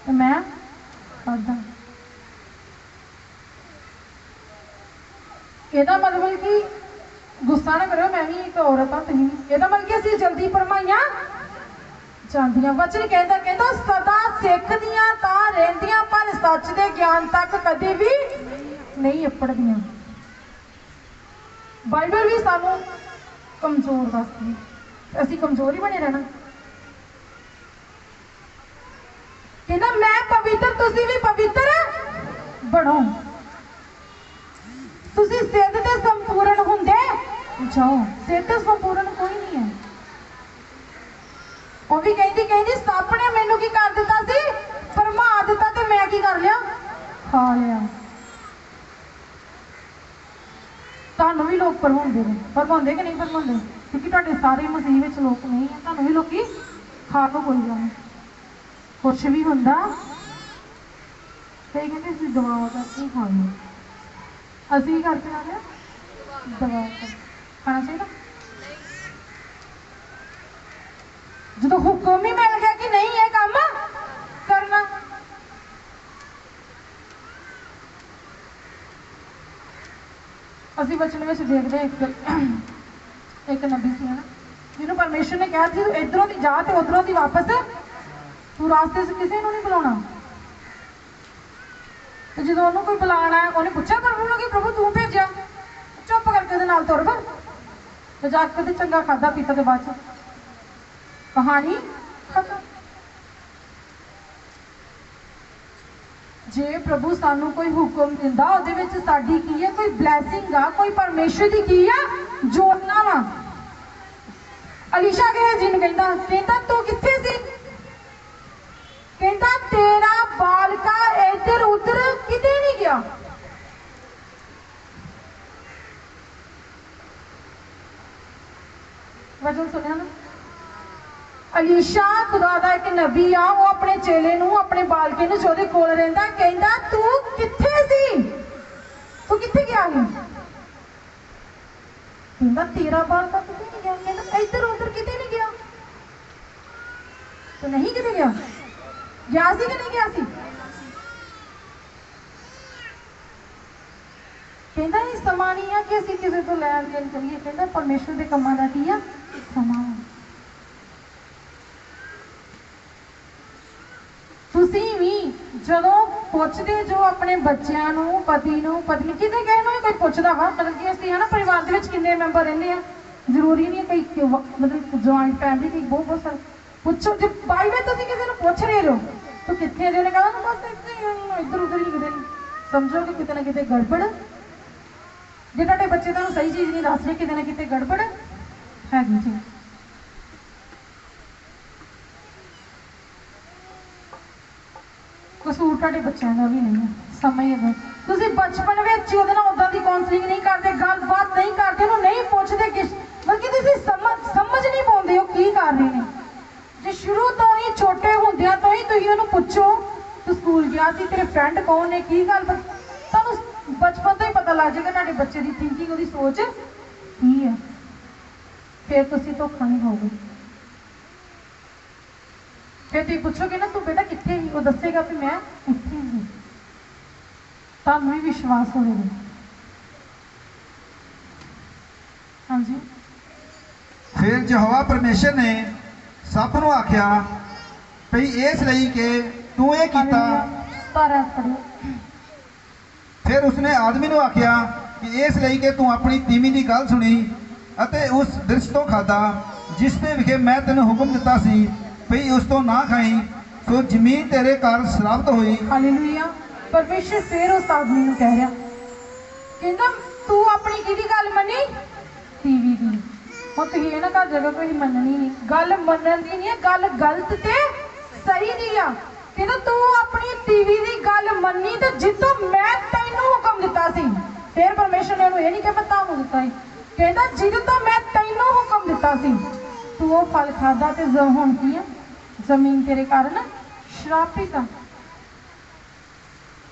ਤੇ ਮੈਂ ਖਾਦਾ। ਇਹਦਾ ਮਤਲਬ ਕਿ ਗੁੱਸਾ ਨਾ ਕਰਿਓ, ਮੈਂ ਵੀ ਇੱਕ ਔਰਤ ਹਾਂ, ਤੁਸੀਂ ਵੀ। ਇਹਦਾ ਮਤਲਬ ਕਿ ਅਸੀਂ ਜਲਦੀ ਭਰਮਾਈਆਂ ਜਾਂਦੀਆਂ। ਵਚਨ ਕਹਿੰਦਾ ਸਦਾ ਸਿੱਖਦੀਆਂ ਤਾਂ ਰਹਿੰਦੀਆਂ ਪਰ ਸੱਚ ਦੇ ਗਿਆਨ ਤੱਕ ਕਦੇ ਵੀ ਨਹੀਂ ਅੱਪੜਦੀਆਂ। ਬਾਈਬਲ ਵੀ ਸਾਨੂੰ ਕਮਜ਼ੋਰ ਦੱਸਦੀ, ਅਸੀਂ ਕਮਜ਼ੋਰ ਹੀ ਬਣੇ ਰਹਿਣਾ। ਕਹਿੰਦਾ ਮੈਂ ਪਵਿੱਤਰ, ਤੁਸੀਂ ਵੀ ਪਵਿੱਤਰ ਬਣੋ। ਤੁਸੀਂ ਸਿੱਧ ਤੇ ਸੰਪੂਰਨ ਹੁੰਦੇ ਜਾਓ। ਸਿੱਧ ਤੇ ਸੰਪੂਰਨ ਕੋਈ ਨਹੀਂ ਹੈ। ਉਹ ਵੀ ਕਹਿੰਦੀ ਸੱਪ ਨੇ ਮੈਨੂੰ ਕੀ ਕਰ ਦਿੱਤਾ ਸੀ? ਭਰਮਾ ਦਿੱਤਾ ਤੇ ਮੈਂ ਕੀ ਕਰ ਲਿਆ? ਖਾ ਲਿਆ। ਤੁਹਾਨੂੰ ਵੀ ਲੋਕ ਭਰਮਾਉਂਦੇ ਨੇ, ਭਰਮਾਉਂਦੇ ਕਿ ਨਹੀਂ ਭਰਮਾਉਂਦੇ? ਕਿਉਂਕਿ ਤੁਹਾਡੇ ਸਾਰੇ ਮਸੀਹ ਵਿੱਚ ਲੋਕ ਨਹੀਂ ਹੈ, ਤੁਹਾਨੂੰ ਵੀ ਲੋਕੀ ਖਾ ਕੇ ਕੋਈ ਜਾਣੇ ਕੁਛ ਵੀ ਹੁੰਦਾ। ਕਈ ਕਹਿੰਦੇ ਅਸੀਂ ਦਵਾ ਕਰਕੇ ਖਾ ਲਿਆ, ਅਸੀਂ ਕਰਕੇ ਆ ਲਿਆ ਦਵਾ ਕਰ ਖਾਣਾ ਚਾਹੀਦਾ। ਜਦੋਂ ਹੁਕਮ ਹੀ ਮਿਲ ਗਿਆ ਕਿ ਨਹੀਂ ਇਹ ਕੰਮ ਅਸੀਂ ਵਚਨ ਵਿੱਚ ਦੇਖਦੇ ਇੱਕ ਨਬੀ ਸੀ ਹਨਾ, ਜਿਹਨੂੰ ਪਰਮੇਸ਼ਰ ਨੇ ਕਿਹਾ ਸੀ ਤੂੰ ਇਧਰੋਂ ਦੀ ਜਾ ਤੇ ਉਧਰੋਂ ਦੀ ਵਾਪਸ, ਤੂੰ ਰਾਸਤੇ 'ਚ ਕਿਸੇ ਨੂੰ ਨਹੀਂ ਬੁਲਾਉਣਾ। ਤੇ ਜਦੋਂ ਉਹਨੂੰ ਕੋਈ ਬੁਲਾਣਾ ਹੈ, ਉਹਨੇ ਪੁੱਛਿਆ ਪ੍ਰਭੂ ਨੂੰ ਕਿ ਪ੍ਰਭੂ ਤੂੰ ਭੇਜਿਆ, ਚੁੱਪ ਕਰਕੇ ਉਹਦੇ ਨਾਲ ਤੁਰ ਪਾ। ਤੇ ਜਾ ਕੇ ਤੇ ਚੰਗਾ ਖਾਦਾ ਪੀਤਾ ਤੇ ਬਾਅਦ 'ਚ ਕਹਾਣੀ ਖਤਮ। ਜੇ ਪ੍ਰਭੂ ਸਾਨੂੰ ਕੋਈ ਹੁਕਮ ਦਿੰਦਾ ਉਹਦੇ ਵਿੱਚ ਸਾਡੀ ਕੀ ਹੈ, ਕੋਈ ਬਲੈਸਿੰਗ ਆ, ਕੋਈ ਪਰਮੇਸ਼ਰ ਦੀ ਕੀ ਆ ਜੋੜਨਾ ਵਾ। ਅਲੀਸ਼ਾ ਗਹਿਜੀ ਨੂੰ ਕਹਿੰਦਾ ਤੂੰ ਕਿੱਥੇ ਸੀ? ਕਹਿੰਦਾ ਤੇਰਾ ਬਾਲਕਾ ਇੱਧਰ ਉੱਧਰ ਕਿਤੇ ਨਹੀਂ ਗਿਆ। ਵਚਨ ਸੁਣਿਆ ਨਾ। ਅਲੀਸ਼ਾ ਖੁਦਾ ਦਾ ਇੱਕ ਨਬੀ ਆ, ਉਹ ਆਪਣੇ ਚੇਲੇ ਨੂੰ, ਆਪਣੇ ਬਾਲਕੇ ਨੂੰ ਜਿਹਦੇ ਕੋਲ ਰਹਿੰਦਾ, ਕਹਿੰਦਾ ਤੂੰ ਕਿੱਥੇ ਸੀ, ਤੂੰ ਕਿੱਥੇ ਗਿਆ ਸੀ? ਕਹਿੰਦਾ ਤੇਰਾ ਬਾਲਕਾ ਕਿਤੇ ਨਹੀਂ ਗਿਆ। ਕਹਿੰਦਾ ਇੱਧਰ ਉੱਧਰ ਕਿਤੇ ਨਹੀਂ ਗਿਆ। ਤੇ ਨਹੀਂ ਕਿਤੇ ਗਿਆ, ਗਿਆ ਸੀ ਕਿ ਨਹੀਂ ਗਿਆ ਸੀ? ਕਹਿੰਦਾ ਇਹ ਸਮਾਂ ਨਹੀਂ ਆ ਕਿ ਅਸੀਂ ਕਿਸੇ ਤੋਂ ਲੈਣ ਦੇਣ ਕਰੀਏ। ਕਹਿੰਦਾ ਪਰਮੇਸ਼ਰ ਦੇ ਕੰਮਾਂ ਦਾ ਕੀ ਆ ਸਮਾਂ। ਤੁਸੀਂ ਵੀ ਜਦੋਂ ਪੁੱਛਦੇ ਜੋ ਆਪਣੇ ਬੱਚਿਆਂ ਨੂੰ, ਪਤੀ ਨੂੰ, ਪਤਨੀ, ਕਿਤੇ ਗਏ ਨੂੰ ਕੋਈ ਪੁੱਛਦਾ ਵਾ, ਮਤਲਬ ਕਿ ਅਸੀਂ ਹਨਾ ਪਰਿਵਾਰ ਦੇ ਵਿੱਚ ਕਿੰਨੇ ਮੈਂਬਰ ਰਹਿੰਦੇ ਆ, ਜ਼ਰੂਰੀ ਨਹੀਂ ਕਈ ਮਤਲਬ ਜੁਆਇੰਟ ਫੈਮਿਲੀ ਕਈ ਬਹੁਤ ਸਾਰੇ ਪੁੱਛੋ। ਜੇ ਬਾਈ ਵੇ ਤੁਸੀਂ ਕਿਸੇ ਨੂੰ ਪੁੱਛ ਰਹੇ ਹੋ ਤੂੰ ਕਿੱਥੇ ਜੇ, ਨੇ ਕਹਾਂ ਬਸ ਇੱਧਰ ਉੱਧਰ ਹੀ ਕਿਤੇ ਨਹੀਂ, ਸਮਝੋ ਕਿ ਕਿਤੇ ਨਾ ਕਿਤੇ ਗੜਬੜ। ਜੇ ਤੁਹਾਡੇ ਬੱਚੇ ਤੁਹਾਨੂੰ ਸਹੀ ਚੀਜ਼ ਨਹੀਂ ਦੱਸ ਰਹੇ, ਕਿਤੇ ਨਾ ਕਿਤੇ ਗੜਬੜ ਹੈਗੀ ਜੀ। ਕਸੂਰ ਤੁਹਾਡੇ ਬੱਚਿਆਂ ਦਾ ਵੀ ਨਹੀਂ ਹੈ, ਸਮਝਦੇ ਤੁਸੀਂ ਬਚਪਨ ਵਿੱਚ ਉਹਦੇ ਨਾਲ ਉਦਾਂ ਦੀ ਕਾਉਂਸਲਿੰਗ ਨਹੀਂ ਕਰਦੇ, ਗੱਲਬਾਤ ਨਹੀਂ ਕਰਦੇ, ਉਹਨੂੰ ਨਹੀਂ ਪੁੱਛਦੇ ਕਿਸ, ਬਲਕਿ ਤੁਸੀਂ ਸਮਝ ਨਹੀਂ ਪਾਉਂਦੇ ਉਹ ਕੀ ਕਰ ਰਹੇ ਨੇ। ਜੇ ਸ਼ੁਰੂ ਤੋਂ ਹੀ ਛੋਟੇ ਹੁੰਦਿਆਂ ਤੋਂ ਹੀ ਤੁਸੀਂ ਉਹਨੂੰ ਪੁੱਛੋ ਤੂੰ ਸਕੂਲ ਗਿਆ ਸੀ, ਤੇਰੇ ਫਰੈਂਡ ਕੌਣ ਨੇ, ਕੀ ਗੱਲ, ਤੁਹਾਨੂੰ ਬਚਪਨ ਤੋਂ ਹੀ ਪਤਾ ਲੱਗ ਜਾਏਗਾ ਤੁਹਾਡੇ ਬੱਚੇ ਦੀ ਥਿੰਕਿੰਗ, ਉਹਦੀ ਸੋਚ ਕੀ ਹੈ। ਫਿਰ ਤੁਸੀਂ ਧੋਖਾ ਨਹੀਂ ਖਾਓਗੇ। ਫਿਰ ਤੁਸੀਂ ਪੁੱਛੋਗੇ ਨਾ ਤੂੰ ਬੇਟਾ ਕਿੱਥੇ ਸੀ, ਉਹ ਦੱਸੇਗਾ ਵੀ ਮੈਂ ਇੱਥੇ ਸੀ, ਤੁਹਾਨੂੰ ਵੀ ਵਿਸ਼ਵਾਸ ਹੋਵੇਗਾ। ਹਾਂਜੀ। ਫਿਰ ਯਹੋਵਾ ਪਰਮੇਸ਼ਰ ਨੇ ਸੱਪ ਨੂੰ ਆਖਿਆ ਭਈ ਇਸ ਲਈ ਕਿ ਤੂੰ ਇਹ ਕੀਤਾ। ਤਾਰਾ ਪੜੋ। ਫਿਰ ਉਸਨੇ ਆਦਮੀ ਨੂੰ ਆਖਿਆ ਕਿ ਇਸ ਲਈ ਕਿ ਤੂੰ ਆਪਣੀ ਤੀਵੀਂ ਦੀ ਗੱਲ ਸੁਣੀ ਅਤੇ ਉਸ ਦ੍ਰਿਸ਼ ਤੋਂ ਖਾਧਾ ਜਿਸ ਦੇ ਵਿਖੇ ਮੈਂ ਤੈਨੂੰ ਹੁਕਮ ਦਿੱਤਾ ਸੀ ਭਈ ਉਸ ਤੋਂ ਨਾ ਖਾਈ, ਸੋ ਜ਼ਮੀਨ ਤੇਰੇ ਕਾਰਨ ਸ਼ਰਾਬਤ ਹੋਈ। ਹਾਲੇਲੂਇਆ। ਪਰਮੇਸ਼ਰ ਫਿਰ ਉਸ ਆਦਮੀ ਨੂੰ ਕਹਿ ਰਿਹਾ, ਕਹਿੰਦਾ ਤੂੰ ਆਪਣੀ ਕਿਹਦੀ ਗੱਲ ਮੰਨੀ? ਤੀਵੀਂ ਦੀ। ਹੁਣ ਤੁਸੀਂ ਇਹ ਨਾ ਘਰ ਜਗ੍ਹਾ ਕੋਈ ਮੰਨਣੀ ਨਹੀਂ, ਗੱਲ ਮੰਨਣ ਦੀ ਨਹੀਂ ਹੈ, ਗੱਲ ਗਲਤ ਤੇ ਸਹੀ ਦੀ ਆ। ਕਹਿੰਦਾ ਤੂੰ ਆਪਣੀ ਤੀਵੀਂ ਦੀ ਗੱਲ ਮੰਨੀ ਤੇ ਜਿੱਦੋਂ ਮੈਂ ਤੈਨੂੰ ਹੁਕਮ ਦਿੱਤਾ ਸੀ। ਫਿਰ ਪਰਮੇਸ਼ਰ ਨੇ ਉਹਨੂੰ ਇਹ ਨਹੀਂ ਕਿ ਮੈਂ ਤੁਹਾਨੂੰ ਦਿੱਤਾ ਸੀ, ਕਹਿੰਦਾ ਜਿਹਦੇ ਤੋਂ ਮੈਂ ਤੈਨੂੰ ਹੁਕਮ ਦਿੱਤਾ ਸੀ ਤੂੰ ਉਹ ਫਲ ਖਾਦਾ ਤੇ ਹੁਣ ਕੀ ਆ, ਜ਼ਮੀਨ ਤੇਰੇ ਕਾਰਨ ਸ਼ਰਾਪਿਤ ਆ।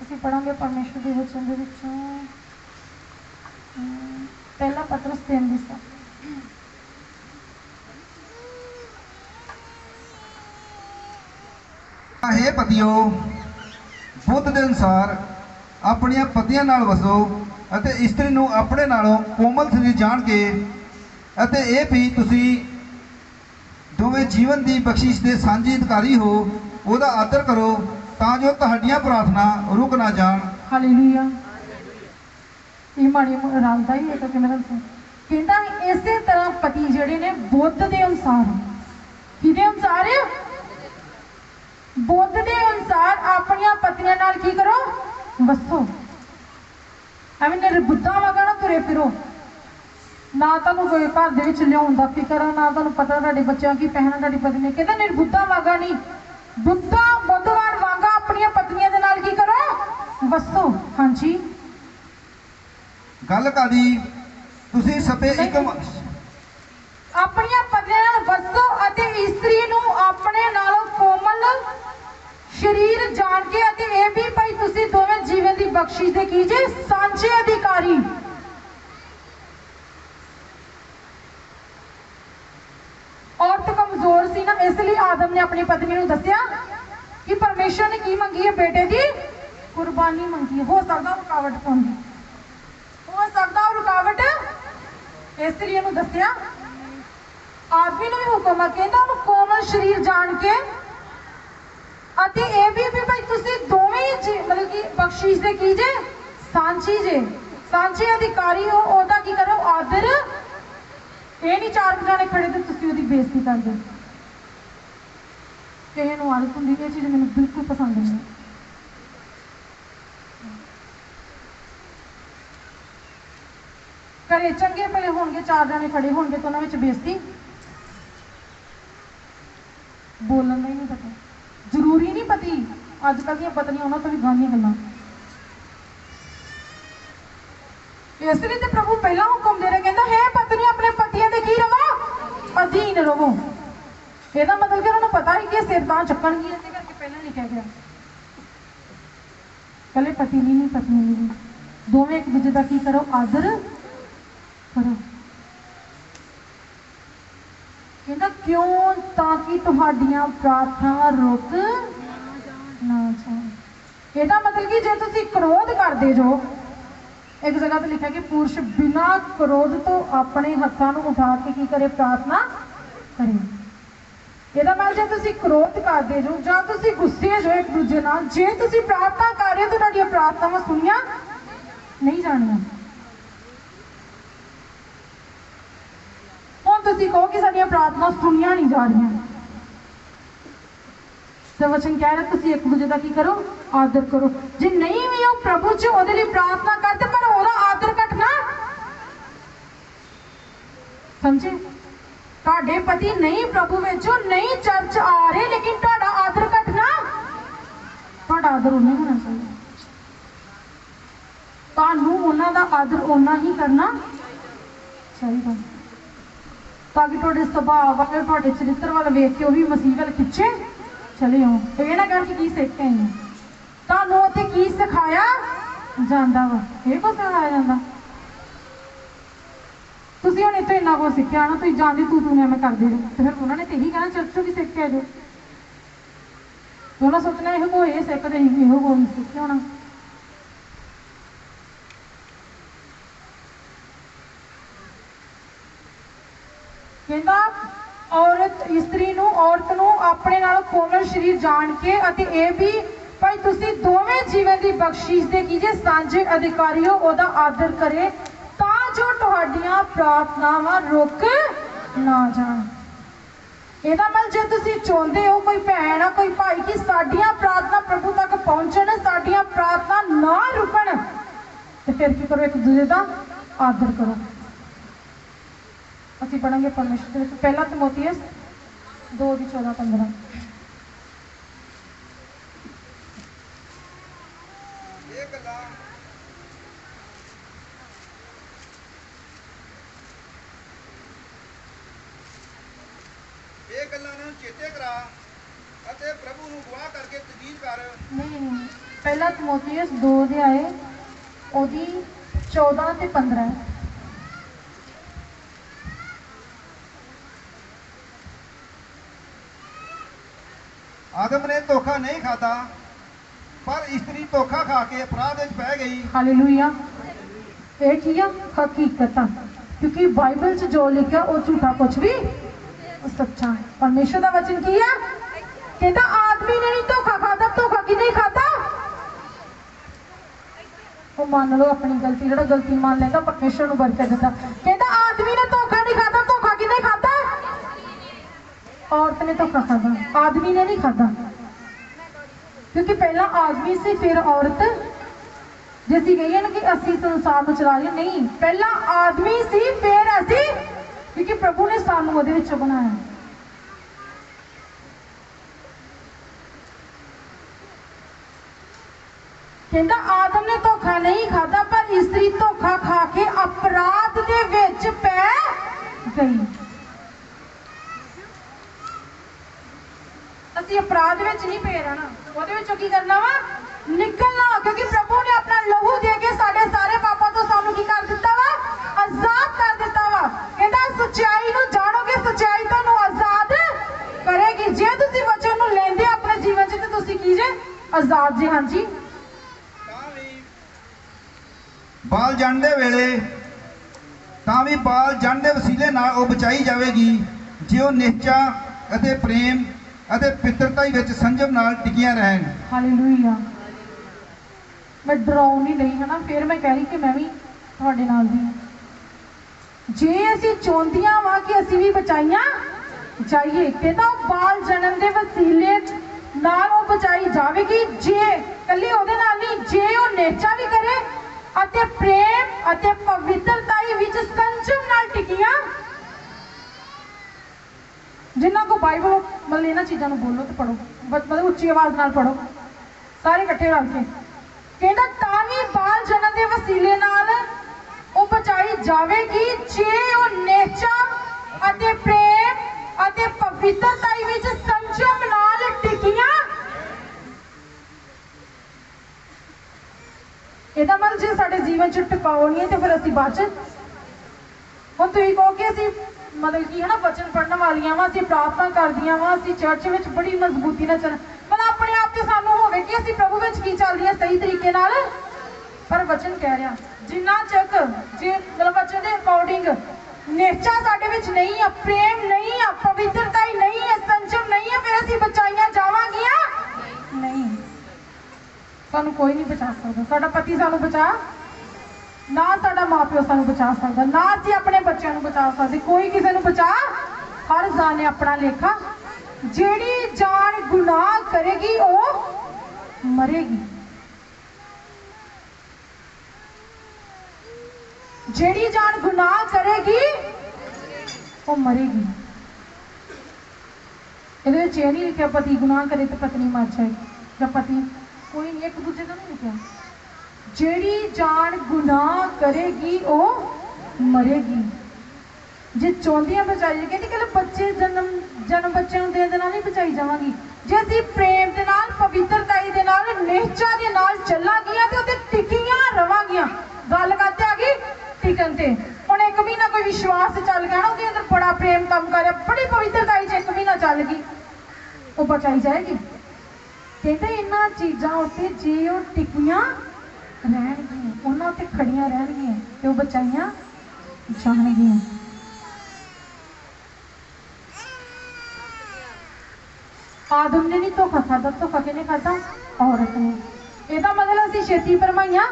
ਅਸੀਂ ਪੜਾਂਗੇ ਪਰਮੇਸ਼ਰ ਦੇ ਵਚਨ ਦੇ ਵਿੱਚੋਂ ਪਹਿਲਾ ਪਤਰਸ 3:7। ਹੇ ਪਤਿਓ, ਬੁੱਧ ਦੇ ਅਨੁਸਾਰ ਆਪਣੀਆਂ ਪਤਨੀਆਂ ਨਾਲ ਵਸੋ ਅਤੇ ਇਸਤਰੀ ਨੂੰ ਆਪਣੇ ਨਾਲੋਂ ਕੋਮਲ ਸਰੀਰ ਜਾਣ ਕੇ, ਅਤੇ ਇਹ ਵੀ ਤੁਸੀਂ ਦੋਵੇਂ ਜੀਵਨ ਦੀ ਬਖਸ਼ਿਸ਼ ਦੇ ਸਾਂਝੇ ਅਧਿਕਾਰੀ ਹੋ, ਉਹਦਾ ਆਦਰ ਕਰੋ ਤਾਂ ਜੋ ਤੁਹਾਡੀਆਂ ਪ੍ਰਾਰਥਨਾ ਰੁਕ ਨਾ ਜਾਣ। ਹਾਲੇਲੂਇਆ। ਇਹ ਮਾੜੀ ਰਲਦਾ ਹੀ ਹੈ ਕਿ ਮੈਂ ਦੱਸਾਂ। ਕਹਿੰਦਾ ਇਸੇ ਤਰ੍ਹਾਂ ਪਤੀ ਜਿਹੜੇ ਨੇ ਬੁੱਧ ਦੇ ਅਨੁਸਾਰ, ਕਿਹਦੇ ਅਨੁਸਾਰ? ਬੁੱਧ ਦੇ ਅਨੁਸਾਰ ਆਪਣੀਆਂ ਪਤਨੀਆਂ ਨਾਲ ਕੀ ਕਰੋ? ਵਸੋ। ਐਵੇਂ ਨਿਰਬੁੱਧਾ ਵਾਂਗ ਨਾ ਤੁਰੇ ਫਿਰੋ, ਨਾ ਤੁਹਾਨੂੰ ਕੋਈ ਘਰ ਦੇ ਵਿੱਚ ਲਿਆਉਣ ਦਾ ਫਿਕਰ ਆ, ਨਾ ਤੁਹਾਨੂੰ ਪਤਾ ਤੁਹਾਡੇ ਬੱਚਿਆਂ ਕੀ ਪਹਿਨਣਾ ਤੁਹਾਡੀ ਪਤਨੀ। ਕਹਿੰਦਾ ਨਿਰਬੁੱਧਾ ਵਾਂਗਾ ਨਹੀਂ, ਬੁੱਧਵਾਨ ਵਾਂਗਾ ਆਪਣੀਆਂ ਪਤਨੀਆਂ ਦੇ ਨਾਲ ਕੀ ਕਰੋ? ਵਸੋ। ਹਾਂਜੀ। ਗੱਲ ਕਾਦੀ? ਤੁਸੀਂ ਸਭੇ ਇੱਕ ਆਪਣੀਆਂ ਪਤਨੀਆਂ ਨਾਲ ਵਸੋ ਅਤੇ ਇਸਤਰੀ ਨੂੰ ਆਪਣੇ ਨਾਲੋਂ ਕੋਮਲ ਸਰੀਰ ਜਾਣ ਕੇ, ਅਤੇ ਇਹ ਵੀ ਭਾਈ ਤੁਸੀਂ ਦੋਵੇਂ ਜੀਵਨ ਦੀ ਬਖਸ਼ਿਸ਼ ਦੇ ਕੀ ਜੇ ਸਾਂਝੇ ਅਧਿਕਾਰੀ। ਔਰਤ ਕਮਜ਼ੋਰ ਸੀ ਨਾ, ਇਸ ਲਈ ਆਦਮ ਨੇ ਆਪਣੀ ਪਤਨੀ ਨੂੰ ਦੱਸਿਆ ਕਿ ਪਰਮੇਸ਼ਰ ਨੇ ਕੀ ਮੰਗੀ ਹੈ? ਬੇਟੇ ਦੀ ਕੁਰਬਾਨੀ ਮੰਗੀ ਹੈ। ਹੋ ਸਕਦਾ ਰੁਕਾਵਟ ਪਾਉਂਦੀ, ਹੋ ਸਕਦਾ ਉਹ ਰੁਕਾਵਟ ਇਸਤਰੀ ਨੂੰ ਦੱਸਿਆ ਆਦਮੀ ਨੂੰ ਵੀ ਹੁਕਮ ਆ ਕਹਿੰਦਾ ਉਹਨੂੰ ਕੋਮਲ ਸਰੀਰ ਜਾਣ ਕੇ ਅਤੇ ਇਹ ਵੀ ਭਾਈ ਤੁਸੀਂ ਦੋਵੇਂ ਮਤਲਬ ਕਿ ਬਖਸ਼ੀਸ਼ ਦੇ ਕੀ ਜੇ ਸਾਂਝੀ ਜੇ ਸਾਂਝੇ ਅਧਿਕਾਰੀ ਹੋ ਉਹਦਾ ਕੀ ਕਰੋ ਆਦਰ ਇਹ ਨਹੀਂ ਚਾਰ ਜਣੇ ਖੜੇ ਤੇ ਤੁਸੀਂ ਉਹਦੀ ਬੇਇੱਜ਼ਤੀ ਕਰਦੇ ਕਿਸੇ ਨੂੰ ਆਦਤ ਹੁੰਦੀ ਇਹ ਚੀਜ਼ ਮੈਨੂੰ ਬਿਲਕੁਲ ਪਸੰਦ ਨਹੀਂ ਘਰੇ ਚੰਗੇ ਭਲੇ ਹੋਣਗੇ ਚਾਰ ਜਣੇ ਖੜੇ ਹੋਣਗੇ ਤਾਂ ਉਹਨਾਂ ਵਿੱਚ ਬੇਇੱਜ਼ਤੀ ਬੋਲਣ ਦਾ ਹੀ ਨਹੀਂ ਪਤਾ ਜ਼ਰੂਰੀ ਨਹੀਂ ਪਤੀ ਅੱਜ ਕੱਲ੍ਹ ਦੀਆਂ ਪਤਨੀਆਂ ਉਹਨਾਂ ਤੋਂ ਵੀ ਗਾਂਦੀਆਂ ਗੱਲਾਂ ਇਸ ਲਈ ਤੇ ਪ੍ਰਭੂ ਪਹਿਲਾਂ ਹੁਕਮ ਦੇ ਰਿਹਾ ਕਹਿੰਦਾ ਹੈ ਪਤਨੀ ਆਪਣੇ ਪਤੀਆਂ ਦੇ ਕੀ ਰਵੋ ਅਧੀਨ ਰਵੋ ਇਹਦਾ ਮਤਲਬ ਕਿ ਉਹਨਾਂ ਨੂੰ ਪਤਾ ਹੀ ਕਿ ਸਿਰ ਤਾਂ ਚੱਕਣਗੀ ਇਸੇ ਕਰਕੇ ਪਹਿਲਾਂ ਲਿਖਿਆ ਗਿਆ ਕੱਲੇ ਪਤੀ ਨਹੀਂ ਪਤਨੀ ਨਹੀਂ ਦੋਵੇਂ ਇੱਕ ਦੂਜੇ ਦਾ ਕੀ ਕਰੋ ਆਦਰ ਕਰੋ ਕਹਿੰਦਾ ਕਿਉਂ ਤਾਂ ਕਿ ਤੁਹਾਡੀਆਂ ਪ੍ਰਾਰਥਨਾਵਾਂ ਰੁਕ ਨਾ ਜਾਣ ਇਹਦਾ ਮਤਲਬ ਕਿ ਜੇ ਤੁਸੀਂ ਕ੍ਰੋਧ ਕਰਦੇ ਜੋ ਇੱਕ ਜਗ੍ਹਾ ਤੇ ਲਿਖਿਆ ਕਿ ਪੁਰਸ਼ ਬਿਨਾਂ ਕ੍ਰੋਧ ਤੋਂ ਆਪਣੇ ਹੱਥਾਂ ਨੂੰ ਉਠਾ ਕੇ ਕੀ ਕਰੇ ਪ੍ਰਾਰਥਨਾ ਕਰੇ ਇਹਦਾ ਮਤਲਬ ਜੇ ਤੁਸੀਂ ਕ੍ਰੋਧ ਕਰਦੇ ਜੋ ਜਾਂ ਤੁਸੀਂ ਗੁੱਸੇ ਜੋ ਇੱਕ ਦੂਜੇ ਨਾਲ ਜੇ ਤੁਸੀਂ ਪ੍ਰਾਰਥਨਾ ਕਰ ਰਹੇ ਹੋ ਤਾਂ ਤੁਹਾਡੀਆਂ ਪ੍ਰਾਰਥਨਾਵਾਂ ਸੁਣੀਆਂ ਨਹੀਂ ਜਾਣੀਆਂ ਹੁਣ ਤੁਸੀਂ ਕਹੋ ਕਿ ਸਾਡੀਆਂ ਪ੍ਰਾਰਥਨਾ ਸੁਣੀਆਂ ਨਹੀਂ ਜਾ ਰਹੀਆਂ ਤੇ ਵਚਨ ਕਹਿ ਰਿਹਾ ਤੁਸੀਂ ਇੱਕ ਦੂਜੇ ਦਾ ਕੀ ਕਰੋ ਆਦਰ ਕਰੋ ਜੇ ਨਹੀਂ ਵੀ ਉਹ ਪ੍ਰਭੂ ਚ ਉਹਦੇ ਲਈ ਪ੍ਰਾਰਥਨਾ ਕਰਦੇ ਪਰ ਉਹਦਾ ਆਦਰ ਘਟਣਾ ਸਮਝੇ ਤੁਹਾਡੇ ਪਤੀ ਨਹੀਂ ਪ੍ਰਭੂ ਵਿੱਚੋਂ ਨਹੀਂ ਚਰਚ ਆ ਰਹੇ ਲੇਕਿਨ ਤੁਹਾਡਾ ਆਦਰ ਘਟਣਾ ਤੁਹਾਡਾ ਆਦਰ ਉਹਨੇ ਹੋਣਾ ਚਾਹੀਦਾ ਤੁਹਾਨੂੰ ਉਹਨਾਂ ਦਾ ਆਦਰ ਉਹਨਾਂ ਹੀ ਕਰਨਾ ਚਾਹੀਦਾ ਤਾਂ ਕਿ ਤੁਹਾਡੇ ਸੁਭਾਅ ਵੱਲ ਤੁਹਾਡੇ ਚਰਿੱਤਰ ਵੱਲ ਵੇਖ ਕੇ ਉਹ ਵੀ ਮਸੀਹ ਵੱਲ ਖਿੱਚੇ ਚਲੇ ਹੋ ਇਹ ਨਾ ਕਰਕੇ ਕੀ ਸਿੱਖ ਕੇ ਆਈ ਤੁਹਾਨੂੰ ਉੱਥੇ ਕੀ ਸਿਖਾਇਆ ਜਾਂਦਾ ਵਾ ਇਹ ਕੁਛ ਸਿਖਾਇਆ ਜਾਂਦਾ ਤੁਸੀਂ ਹੁਣ ਇੱਥੇ ਇੰਨਾ ਕੁਛ ਸਿੱਖਿਆ ਨਾ ਤੁਸੀਂ ਜਾਂਦੇ ਤੂੰ ਐਵੇਂ ਕਰਦੇ ਹੋ ਤੇ ਫਿਰ ਉਹਨਾਂ ਨੇ ਤੇ ਇਹੀ ਕਹਿਣਾ ਚਰਚ ਚੋਂ ਵੀ ਸਿੱਖ ਕੇ ਆ ਜਾਓ ਉਹਨਾਂ ਸੋਚਣਾ ਇਹੋ ਕੋ ਇਹ ਸਿੱਖਦੇ ਇਹੋ ਕੋ ਨਹੀਂ ਸਿੱਖਿਆ ਹੋਣਾ ਕਹਿੰਦਾ ਔਰਤ ਇਸਤਰੀ ਨੂੰ ਔਰਤ ਨੂੰ ਆਪਣੇ ਨਾਲ ਕੋਮਲ ਸਰੀਰ ਜਾਣ ਕੇ ਅਤੇ ਇਹ ਵੀ ਭਾਈ ਤੁਸੀਂ ਦੋਵੇਂ ਜੀਵਨ ਦੀ ਬਖਸ਼ਿਸ਼ ਦੇ ਕੀ ਜੇ ਸਾਂਝੇ ਅਧਿਕਾਰੀ ਹੋ ਉਹਦਾ ਆਦਰ ਕਰੇ ਤਾਂ ਜੋ ਤੁਹਾਡੀਆਂ ਪ੍ਰਾਰਥਨਾਵਾਂ ਰੁਕ ਨਾ ਜਾਣ ਇਹਦਾ ਮਤਲਬ ਜੇ ਤੁਸੀਂ ਚਾਹੁੰਦੇ ਹੋ ਕੋਈ ਭੈਣ ਆ ਕੋਈ ਭਾਈ ਕਿ ਸਾਡੀਆਂ ਪ੍ਰਾਰਥਨਾ ਪ੍ਰਭੂ ਤੱਕ ਪਹੁੰਚਣ ਸਾਡੀਆਂ ਪ੍ਰਾਰਥਨਾ ਨਾ ਰੁਕਣ ਤੇ ਫਿਰ ਕੀ ਕਰੋ ਇੱਕ ਦੂਜੇ ਦਾ ਆਦਰ ਕਰੋ ਅਸੀਂ ਪੜਾਂਗੇ ਪਰਮੇਸ਼ਰ ਦੇ ਵਿੱਚ ਪਹਿਲਾ ਤਿਮੋਥੀਅਸ 2:14-15 ਇਹ ਗੱਲਾਂ ਨੂੰ ਚੇਤੇ ਕਰਾ ਅਤੇ ਪ੍ਰਭੂ ਨੂੰ ਗਵਾਹ ਕਰਕੇ ਤਜੀਦ ਕਰ ਨਹੀਂ ਪਹਿਲਾ ਤਿਮੋਥੀਅਸ 2 ਅਧਿਆਏ ਉਹਦੀ 14 ਤੇ 15 ਆਦਮ ਨੇ ਧੋਖਾ ਨਹੀਂ ਖਾਦਾ ਪਰ ਇਸਤਰੀ ਧੋਖਾ ਖਾ ਕੇ ਅਪਰਾਧ ਵਿੱਚ ਪੈ ਗਈ ਹਾਲੇਲੂਇਆ ਇਹ ਕੀ ਆ ਹਕੀਕਤ ਆ ਕਿਉਂਕਿ ਬਾਈਬਲ 'ਚ ਜੋ ਲਿਖਿਆ ਉਹ ਝੂਠਾ ਕੁਝ ਵੀ ਸੱਚਾ ਹੈ ਪਰਮੇਸ਼ਰ ਦਾ ਵਚਨ ਕੀ ਆ ਕਹਿੰਦਾ ਆਦਮੀ ਨੇ ਨਹੀਂ ਧੋਖਾ ਖਾਦਾ ਧੋਖਾ ਕਿਹਨੇ ਖਾਦਾ ਉਹ ਮੰਨ ਲਓ ਆਪਣੀ ਗਲਤੀ ਜਿਹੜਾ ਗਲਤੀ ਮੰਨ ਲੈਂਦਾ ਪਰਮੇਸ਼ਰ ਨੂੰ ਬਰਕਤ ਦਿੰਦਾ ਕਹਿੰਦਾ ਆਦਮੀ ਨੇ ਧੋਖਾ ਨਹੀਂ ਖਾਦਾ ਧੋਖਾ ਕਿਹਨੇ ਖਾਦਾ औरत ने धोखा खादा आदमी ने नहीं खादा क्योंकि पहला आदमी से फिर औरत जैसी कही है ना कि असी संसार में चला रही नहीं पहला आदमी सी फिर असी क्योंकि प्रभु ने सानू ਉਹਦੇ ਵਿੱਚ ਬਣਾਇਆ ਕਹਿੰਦਾ ਆਦਮ ਨੇ ਧੋਖਾ ਨਹੀਂ ਖਾਦਾ ਪਰ ਇਸਤਰੀ ਧੋਖਾ ਖਾ ਕੇ ਅਪਰਾਧ ਦੇ ਵਿੱਚ ਪੈ ਗਈ ਅਸੀਂ ਅਪਰਾਧ ਵਿੱਚ ਨਹੀਂ ਪੈ ਰਹਿਣਾ ਉਹਦੇ ਵਿੱਚੋਂ ਕੀ ਕਰਨਾ ਵਾ ਨਿਕਲਣਾ ਕਿਉਂਕਿ ਪ੍ਰਭੂ ਨੇ ਆਪਣਾ ਲਹੂ ਦੇ ਕੇ ਸਾਡੇ ਸਾਰੇ ਪਾਪਾਂ ਤੋਂ ਸਾਨੂੰ ਕੀ ਕਰ ਦਿੱਤਾ ਵਾ ਆਜ਼ਾਦ ਕਰ ਦਿੱਤਾ ਵਾ ਕਹਿੰਦਾ ਸੱਚਾਈ ਨੂੰ ਜਾਣੋਗੇ ਸੱਚਾਈ ਤੁਹਾਨੂੰ ਆਜ਼ਾਦ ਕਰੇਗੀ ਜੇ ਤੁਸੀਂ ਵਚਨ ਨੂੰ ਲੈਂਦੇ ਆਪਣੇ ਜੀਵਨ 'ਚ ਤੇ ਤੁਸੀਂ ਕੀ ਜੇ ਆਜ਼ਾਦ ਜੀ ਹਾਂਜੀ ਬਾਲ ਜਣ ਦੇ ਵੇਲੇ ਤਾਂ ਵੀ ਬਾਲ ਜਣ ਦੇ ਵਸੀਲੇ ਨਾਲ ਉਹ ਬਚਾਈ ਜਾਵੇਗੀ ਜੇ ਉਹ ਨਿਸ਼ਚਾ ਅਤੇ ਪ੍ਰੇਮ ਅਤੇ ਪਿੱਤਰਤਾ ਵਿੱਚ ਸੰਜਮ ਨਾਲ ਟਿਕੀਆਂ ਰਹਿਣ। ਹਾਲੇਲੂਇਆ। ਮੈਂ ਡਰਾਉ ਨਹੀਂ ਲਈ ਹੈ ਨਾ, ਫਿਰ ਮੈਂ ਕਹਿ ਰਹੀ ਕਿ ਮੈਂ ਵੀ ਤੁਹਾਡੇ ਨਾਲ ਦੀ ਹਾਂ। ਜੇ ਅਸੀਂ ਚਾਹੁੰਦੀਆਂ ਵਾ ਕਿ ਅਸੀਂ ਵੀ ਬਚਾਈਆਂ ਜਾਈਏ ਤੇ ਤਾਂ ਉਹ ਬਾਲ ਜਨਮ ਦੇ ਵਸੀਲੇ ਨਾਲ ਉਹ ਬਚਾਈ ਜਾਵੇਗੀ। ਜੇ ਕੱਲੀ ਉਹਦੇ ਨਾਲ ਨਹੀਂ, ਜੇ ਉਹ ਨੇਚਾ ਵੀ ਕਰੇ ਅਤੇ ਪ੍ਰੇਮ ਅਤੇ ਪਵਿੱਤਰਤਾ ਵਿੱਚ ਸੰਜਮ ਨਾਲ ਟਿਕੀਆਂ। ਜਿਨ੍ਹਾਂ ਕੋ ਬਾਈਬਲ ਮਤਲਬ ਇਹਨਾਂ ਚੀਜ਼ਾਂ ਨੂੰ ਬੋਲੋ ਤੇ ਪੜੋ, ਮਤਲਬ ਉੱਚੀ ਆਵਾਜ਼ ਨਾਲ ਪੜੋ ਸਾਰੇ ਇਕੱਠੇ ਰਲ ਕੇ। ਕਹਿੰਦਾ ਤਾਂ ਵੀ ਬਾਲ ਜਨਮ ਦੇ ਵਸੀਲੇ ਨਾਲ ਉਹ ਬਚਾਈ ਜਾਵੇਗੀ ਜੇ ਉਹ ਨੇਚਾ ਅਤੇ ਪ੍ਰੇਮ ਅਤੇ ਪਵਿੱਤਰਤਾ ਵਿੱਚ ਸੰਜਮ ਨਾਲ ਟਿਕੀਆਂ। ਇਹਦਾ ਮਤਲਬ ਜੇ ਸਾਡੇ ਜੀਵਨ ਚ ਟਿਕਾਉ ਨਹੀਂ ਹੈ ਤੇ ਫਿਰ ਅਸੀਂ ਬਚ। ਹੁਣ ਤੁਸੀਂ ਕਹੋ ਕਿ ਅਸੀਂ ਮਤਲਬ ਕੀ ਹੈ ਨਾ ਵਚਨ ਪੜਨ ਵਾਲੀਆਂ ਵਾ, ਅਸੀਂ ਪ੍ਰਾਰਥਨਾ ਕਰਦੀਆਂ ਵਾ, ਅਸੀਂ ਚਰਚ ਵਿੱਚ ਬੜੀ ਮਜ਼ਬੂਤੀ ਨਾਲ ਚੱਲ, ਮਤਲਬ ਆਪਣੇ ਆਪ ਤੇ ਸਾਨੂੰ ਹੋਵੇ ਕਿ ਅਸੀਂ ਪ੍ਰਭੂ ਵਿੱਚ ਕੀ ਚੱਲਦੀਆਂ ਸਹੀ ਤਰੀਕੇ ਨਾਲ। ਪਰ ਵਚਨ ਕਹਿ ਰਿਹਾ ਜਿੰਨਾ ਚੱਕ ਜੇ ਮਤਲਬ ਵਚਨ ਦੇ ਅਕੋਰਡਿੰਗ ਨੇਚਾ ਸਾਡੇ ਵਿੱਚ ਨਹੀਂ ਆ, ਪ੍ਰੇਮ ਨਹੀਂ ਆ, ਪਵਿੱਤਰਤਾ ਹੀ ਨਹੀਂ ਹੈ, ਸੰਜਮ ਨਹੀਂ ਹੈ, ਫਿਰ ਅਸੀਂ ਬਚਾਈਆਂ ਜਾਵਾਂਗੀਆਂ ਨਹੀਂ। ਸਾਨੂੰ ਕੋਈ ਨਹੀਂ ਬਚਾ ਸਕਦਾ। ਸਾਡਾ ਪਤੀ ਸਾਨੂੰ ਬਚਾ ਨਾ, ਸਾਡਾ ਮਾਪਿਓ ਸਾਨੂੰ ਬਚਾ ਸਕਦਾ, ਨਾ ਅਸੀਂ ਆਪਣੇ ਬੱਚਿਆਂ ਨੂੰ ਬਚਾ ਸਕਦੇ, ਕੋਈ ਕਿਸੇ ਨੂੰ ਬਚਾ। ਹਰ ਜਾਣੇ ਆਪਣਾ ਲੇਖਾ। ਜਿਹੜੀ ਜਾਨ ਗੁਨਾਹ ਕਰੇਗੀ ਉਹ ਮਰੇਗੀ। ਜਿਹੜੀ ਜਾਨ ਗੁਨਾਹ ਕਰੇਗੀ ਉਹ ਮਰੇਗੀ। ਇਹਦੇ ਵਿੱਚ ਇਹ ਨਹੀਂ ਲਿਖਿਆ ਪਤੀ ਗੁਨਾਹ ਕਰੇ ਤੇ ਪਤਨੀ ਮਰ ਜਾਏਗੀ ਜਾਂ ਪਤੀ, ਕੋਈ ਨਹੀਂ, ਇੱਕ ਦੂਜੇ ਦਾ ਨਹੀਂ ਲਿਖਿਆ। ਜਿਹੜੀ ਜਾਨ ਗੁਨਾਹ ਕਰੇਗੀ ਉਹ ਮਰੇਗੀ। ਜੇ ਚਾਹੁੰਦੀਆਂ ਬਚਾਈ, ਕਹਿੰਦੀ ਕਿ ਬੱਚੇ ਜਨਮ ਬੱਚੇ ਨੂੰ ਦੇਣ ਦੇ ਨਾਲ ਨਹੀਂ ਬਚਾਈ ਜਾਵਾਂਗੀ। ਜੇ ਅਸੀਂ ਪ੍ਰੇਮ ਦੇ ਨਾਲ, ਪਵਿੱਤਰਤਾ ਦੇ ਨਾਲ, ਨਿਸ਼ਚਾ ਦੇ ਨਾਲ ਚੱਲਾਂਗੀਆਂ ਤੇ ਉਹਤੇ ਟਿਕੀਆਂ ਰਵਾਂਗੀਆਂ। ਗੱਲ ਕਰਤੇ ਆ ਗਈ ਟਿਕਣ ਤੇ। ਹੁਣ 1 ਮਹੀਨਾ ਕੋਈ ਵਿਸ਼ਵਾਸ ਚੱਲ ਗਿਆ ਨਾ, ਉਹਦੇ ਅੰਦਰ ਬੜਾ ਪ੍ਰੇਮ ਕੰਮ ਕਰ ਰਿਹਾ, ਬੜੀ ਪਵਿੱਤਰਤਾ 'ਚ 1 ਮਹੀਨਾ ਚੱਲ ਗਈ, ਉਹ ਬਚਾਈ ਜਾਏਗੀ। ਕਹਿੰਦੇ ਇਹਨਾਂ ਚੀਜ਼ਾਂ ਉੱਤੇ ਜੇ ਉਹ ਟਿਕੀਆਂ ਰਹਿਣਗੀਆਂ, ਉਹਨਾਂ ਉੱਤੇ ਖੜੀਆਂ ਰਹਿਣਗੀਆਂ ਤੇ ਉਹ ਬਚਾਈਆਂ ਜਾਣਗੀਆਂ। ਆਦਮ ਨੇ ਨਹੀਂ ਧੋਖਾ ਖਾਧਾ, ਧੋਖਾ ਕਿਹਨੇ ਖਾਧਾ? ਔਰਤ ਨੇ। ਇਹਦਾ ਮਤਲਬ ਅਸੀਂ ਛੇਤੀ ਭਰਮਾਈਆਂ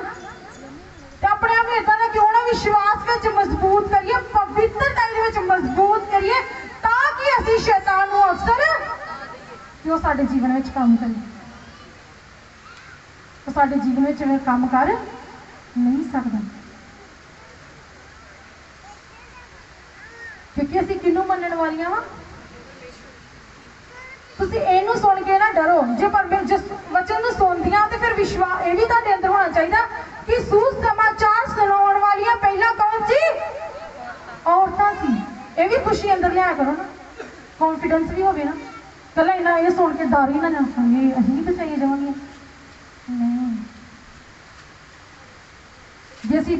ਤੇ ਆਪਣੇ ਆਪ ਨੂੰ ਇਦਾਂ ਦਾ ਕਿਉਂ ਨਾ ਵਿਸ਼ਵਾਸ ਵਿੱਚ ਮਜ਼ਬੂਤ ਕਰੀਏ, ਪਵਿੱਤਰਤਾ ਦੇ ਵਿੱਚ ਮਜ਼ਬੂਤ ਕਰੀਏ, ਤਾਂ ਕਿ ਅਸੀਂ ਸ਼ੈਤਾਨ ਨੂੰ ਅਵਸਰ ਕਿ ਉਹ ਸਾਡੇ ਜੀਵਨ ਵਿੱਚ ਕੰਮ ਕਰੇ। ਉਹ ਸਾਡੇ ਜੀਵਨ ਵਿੱਚ ਜਿਵੇਂ ਕੰਮ ਕਰ ਨਹੀਂ ਸਕਦਾ, ਕਿਉਂਕਿ ਅਸੀਂ ਕਿਹਨੂੰ ਮੰਨਣ ਵਾਲੀਆਂ ਵਾ। ਤੁਸੀਂ ਇਹਨੂੰ ਸੁਣ ਕੇ ਨਾ ਡਰੋ। ਜੇ ਜਿਸ ਵਚਨ ਨੂੰ ਸੁਣਦੀਆਂ ਤੇ ਫਿਰ ਵਿਸ਼ਵਾਸ ਇਹ ਵੀ ਤੁਹਾਡੇ ਅੰਦਰ ਹੋਣਾ ਚਾਹੀਦਾ ਕਿ ਸੁਸਮਾਚਾਰ ਸੁਣਾਉਣ ਵਾਲੀਆਂ ਪਹਿਲਾਂ ਕੌਣ ਸੀ? ਔਰਤਾਂ ਸੀ। ਇਹ ਵੀ ਖੁਸ਼ੀ ਅੰਦਰ ਲਿਆ ਕਰੋ ਨਾ, ਕੌਨਫੀਡੈਂਸ ਵੀ ਹੋਵੇ ਨਾ। ਕੱਲਾ ਇਹਨਾਂ ਇਹ ਸੁਣ ਕੇ ਡਰ ਹੀ ਨਾ ਜਾਵਾਂਗੇ, ਅਸੀਂ ਨਹੀਂ ਬਚਾਈਆਂ ਜਾਵਾਂਗੀਆਂ। ਨਹੀਂ, ਜੇ ਅਸੀਂ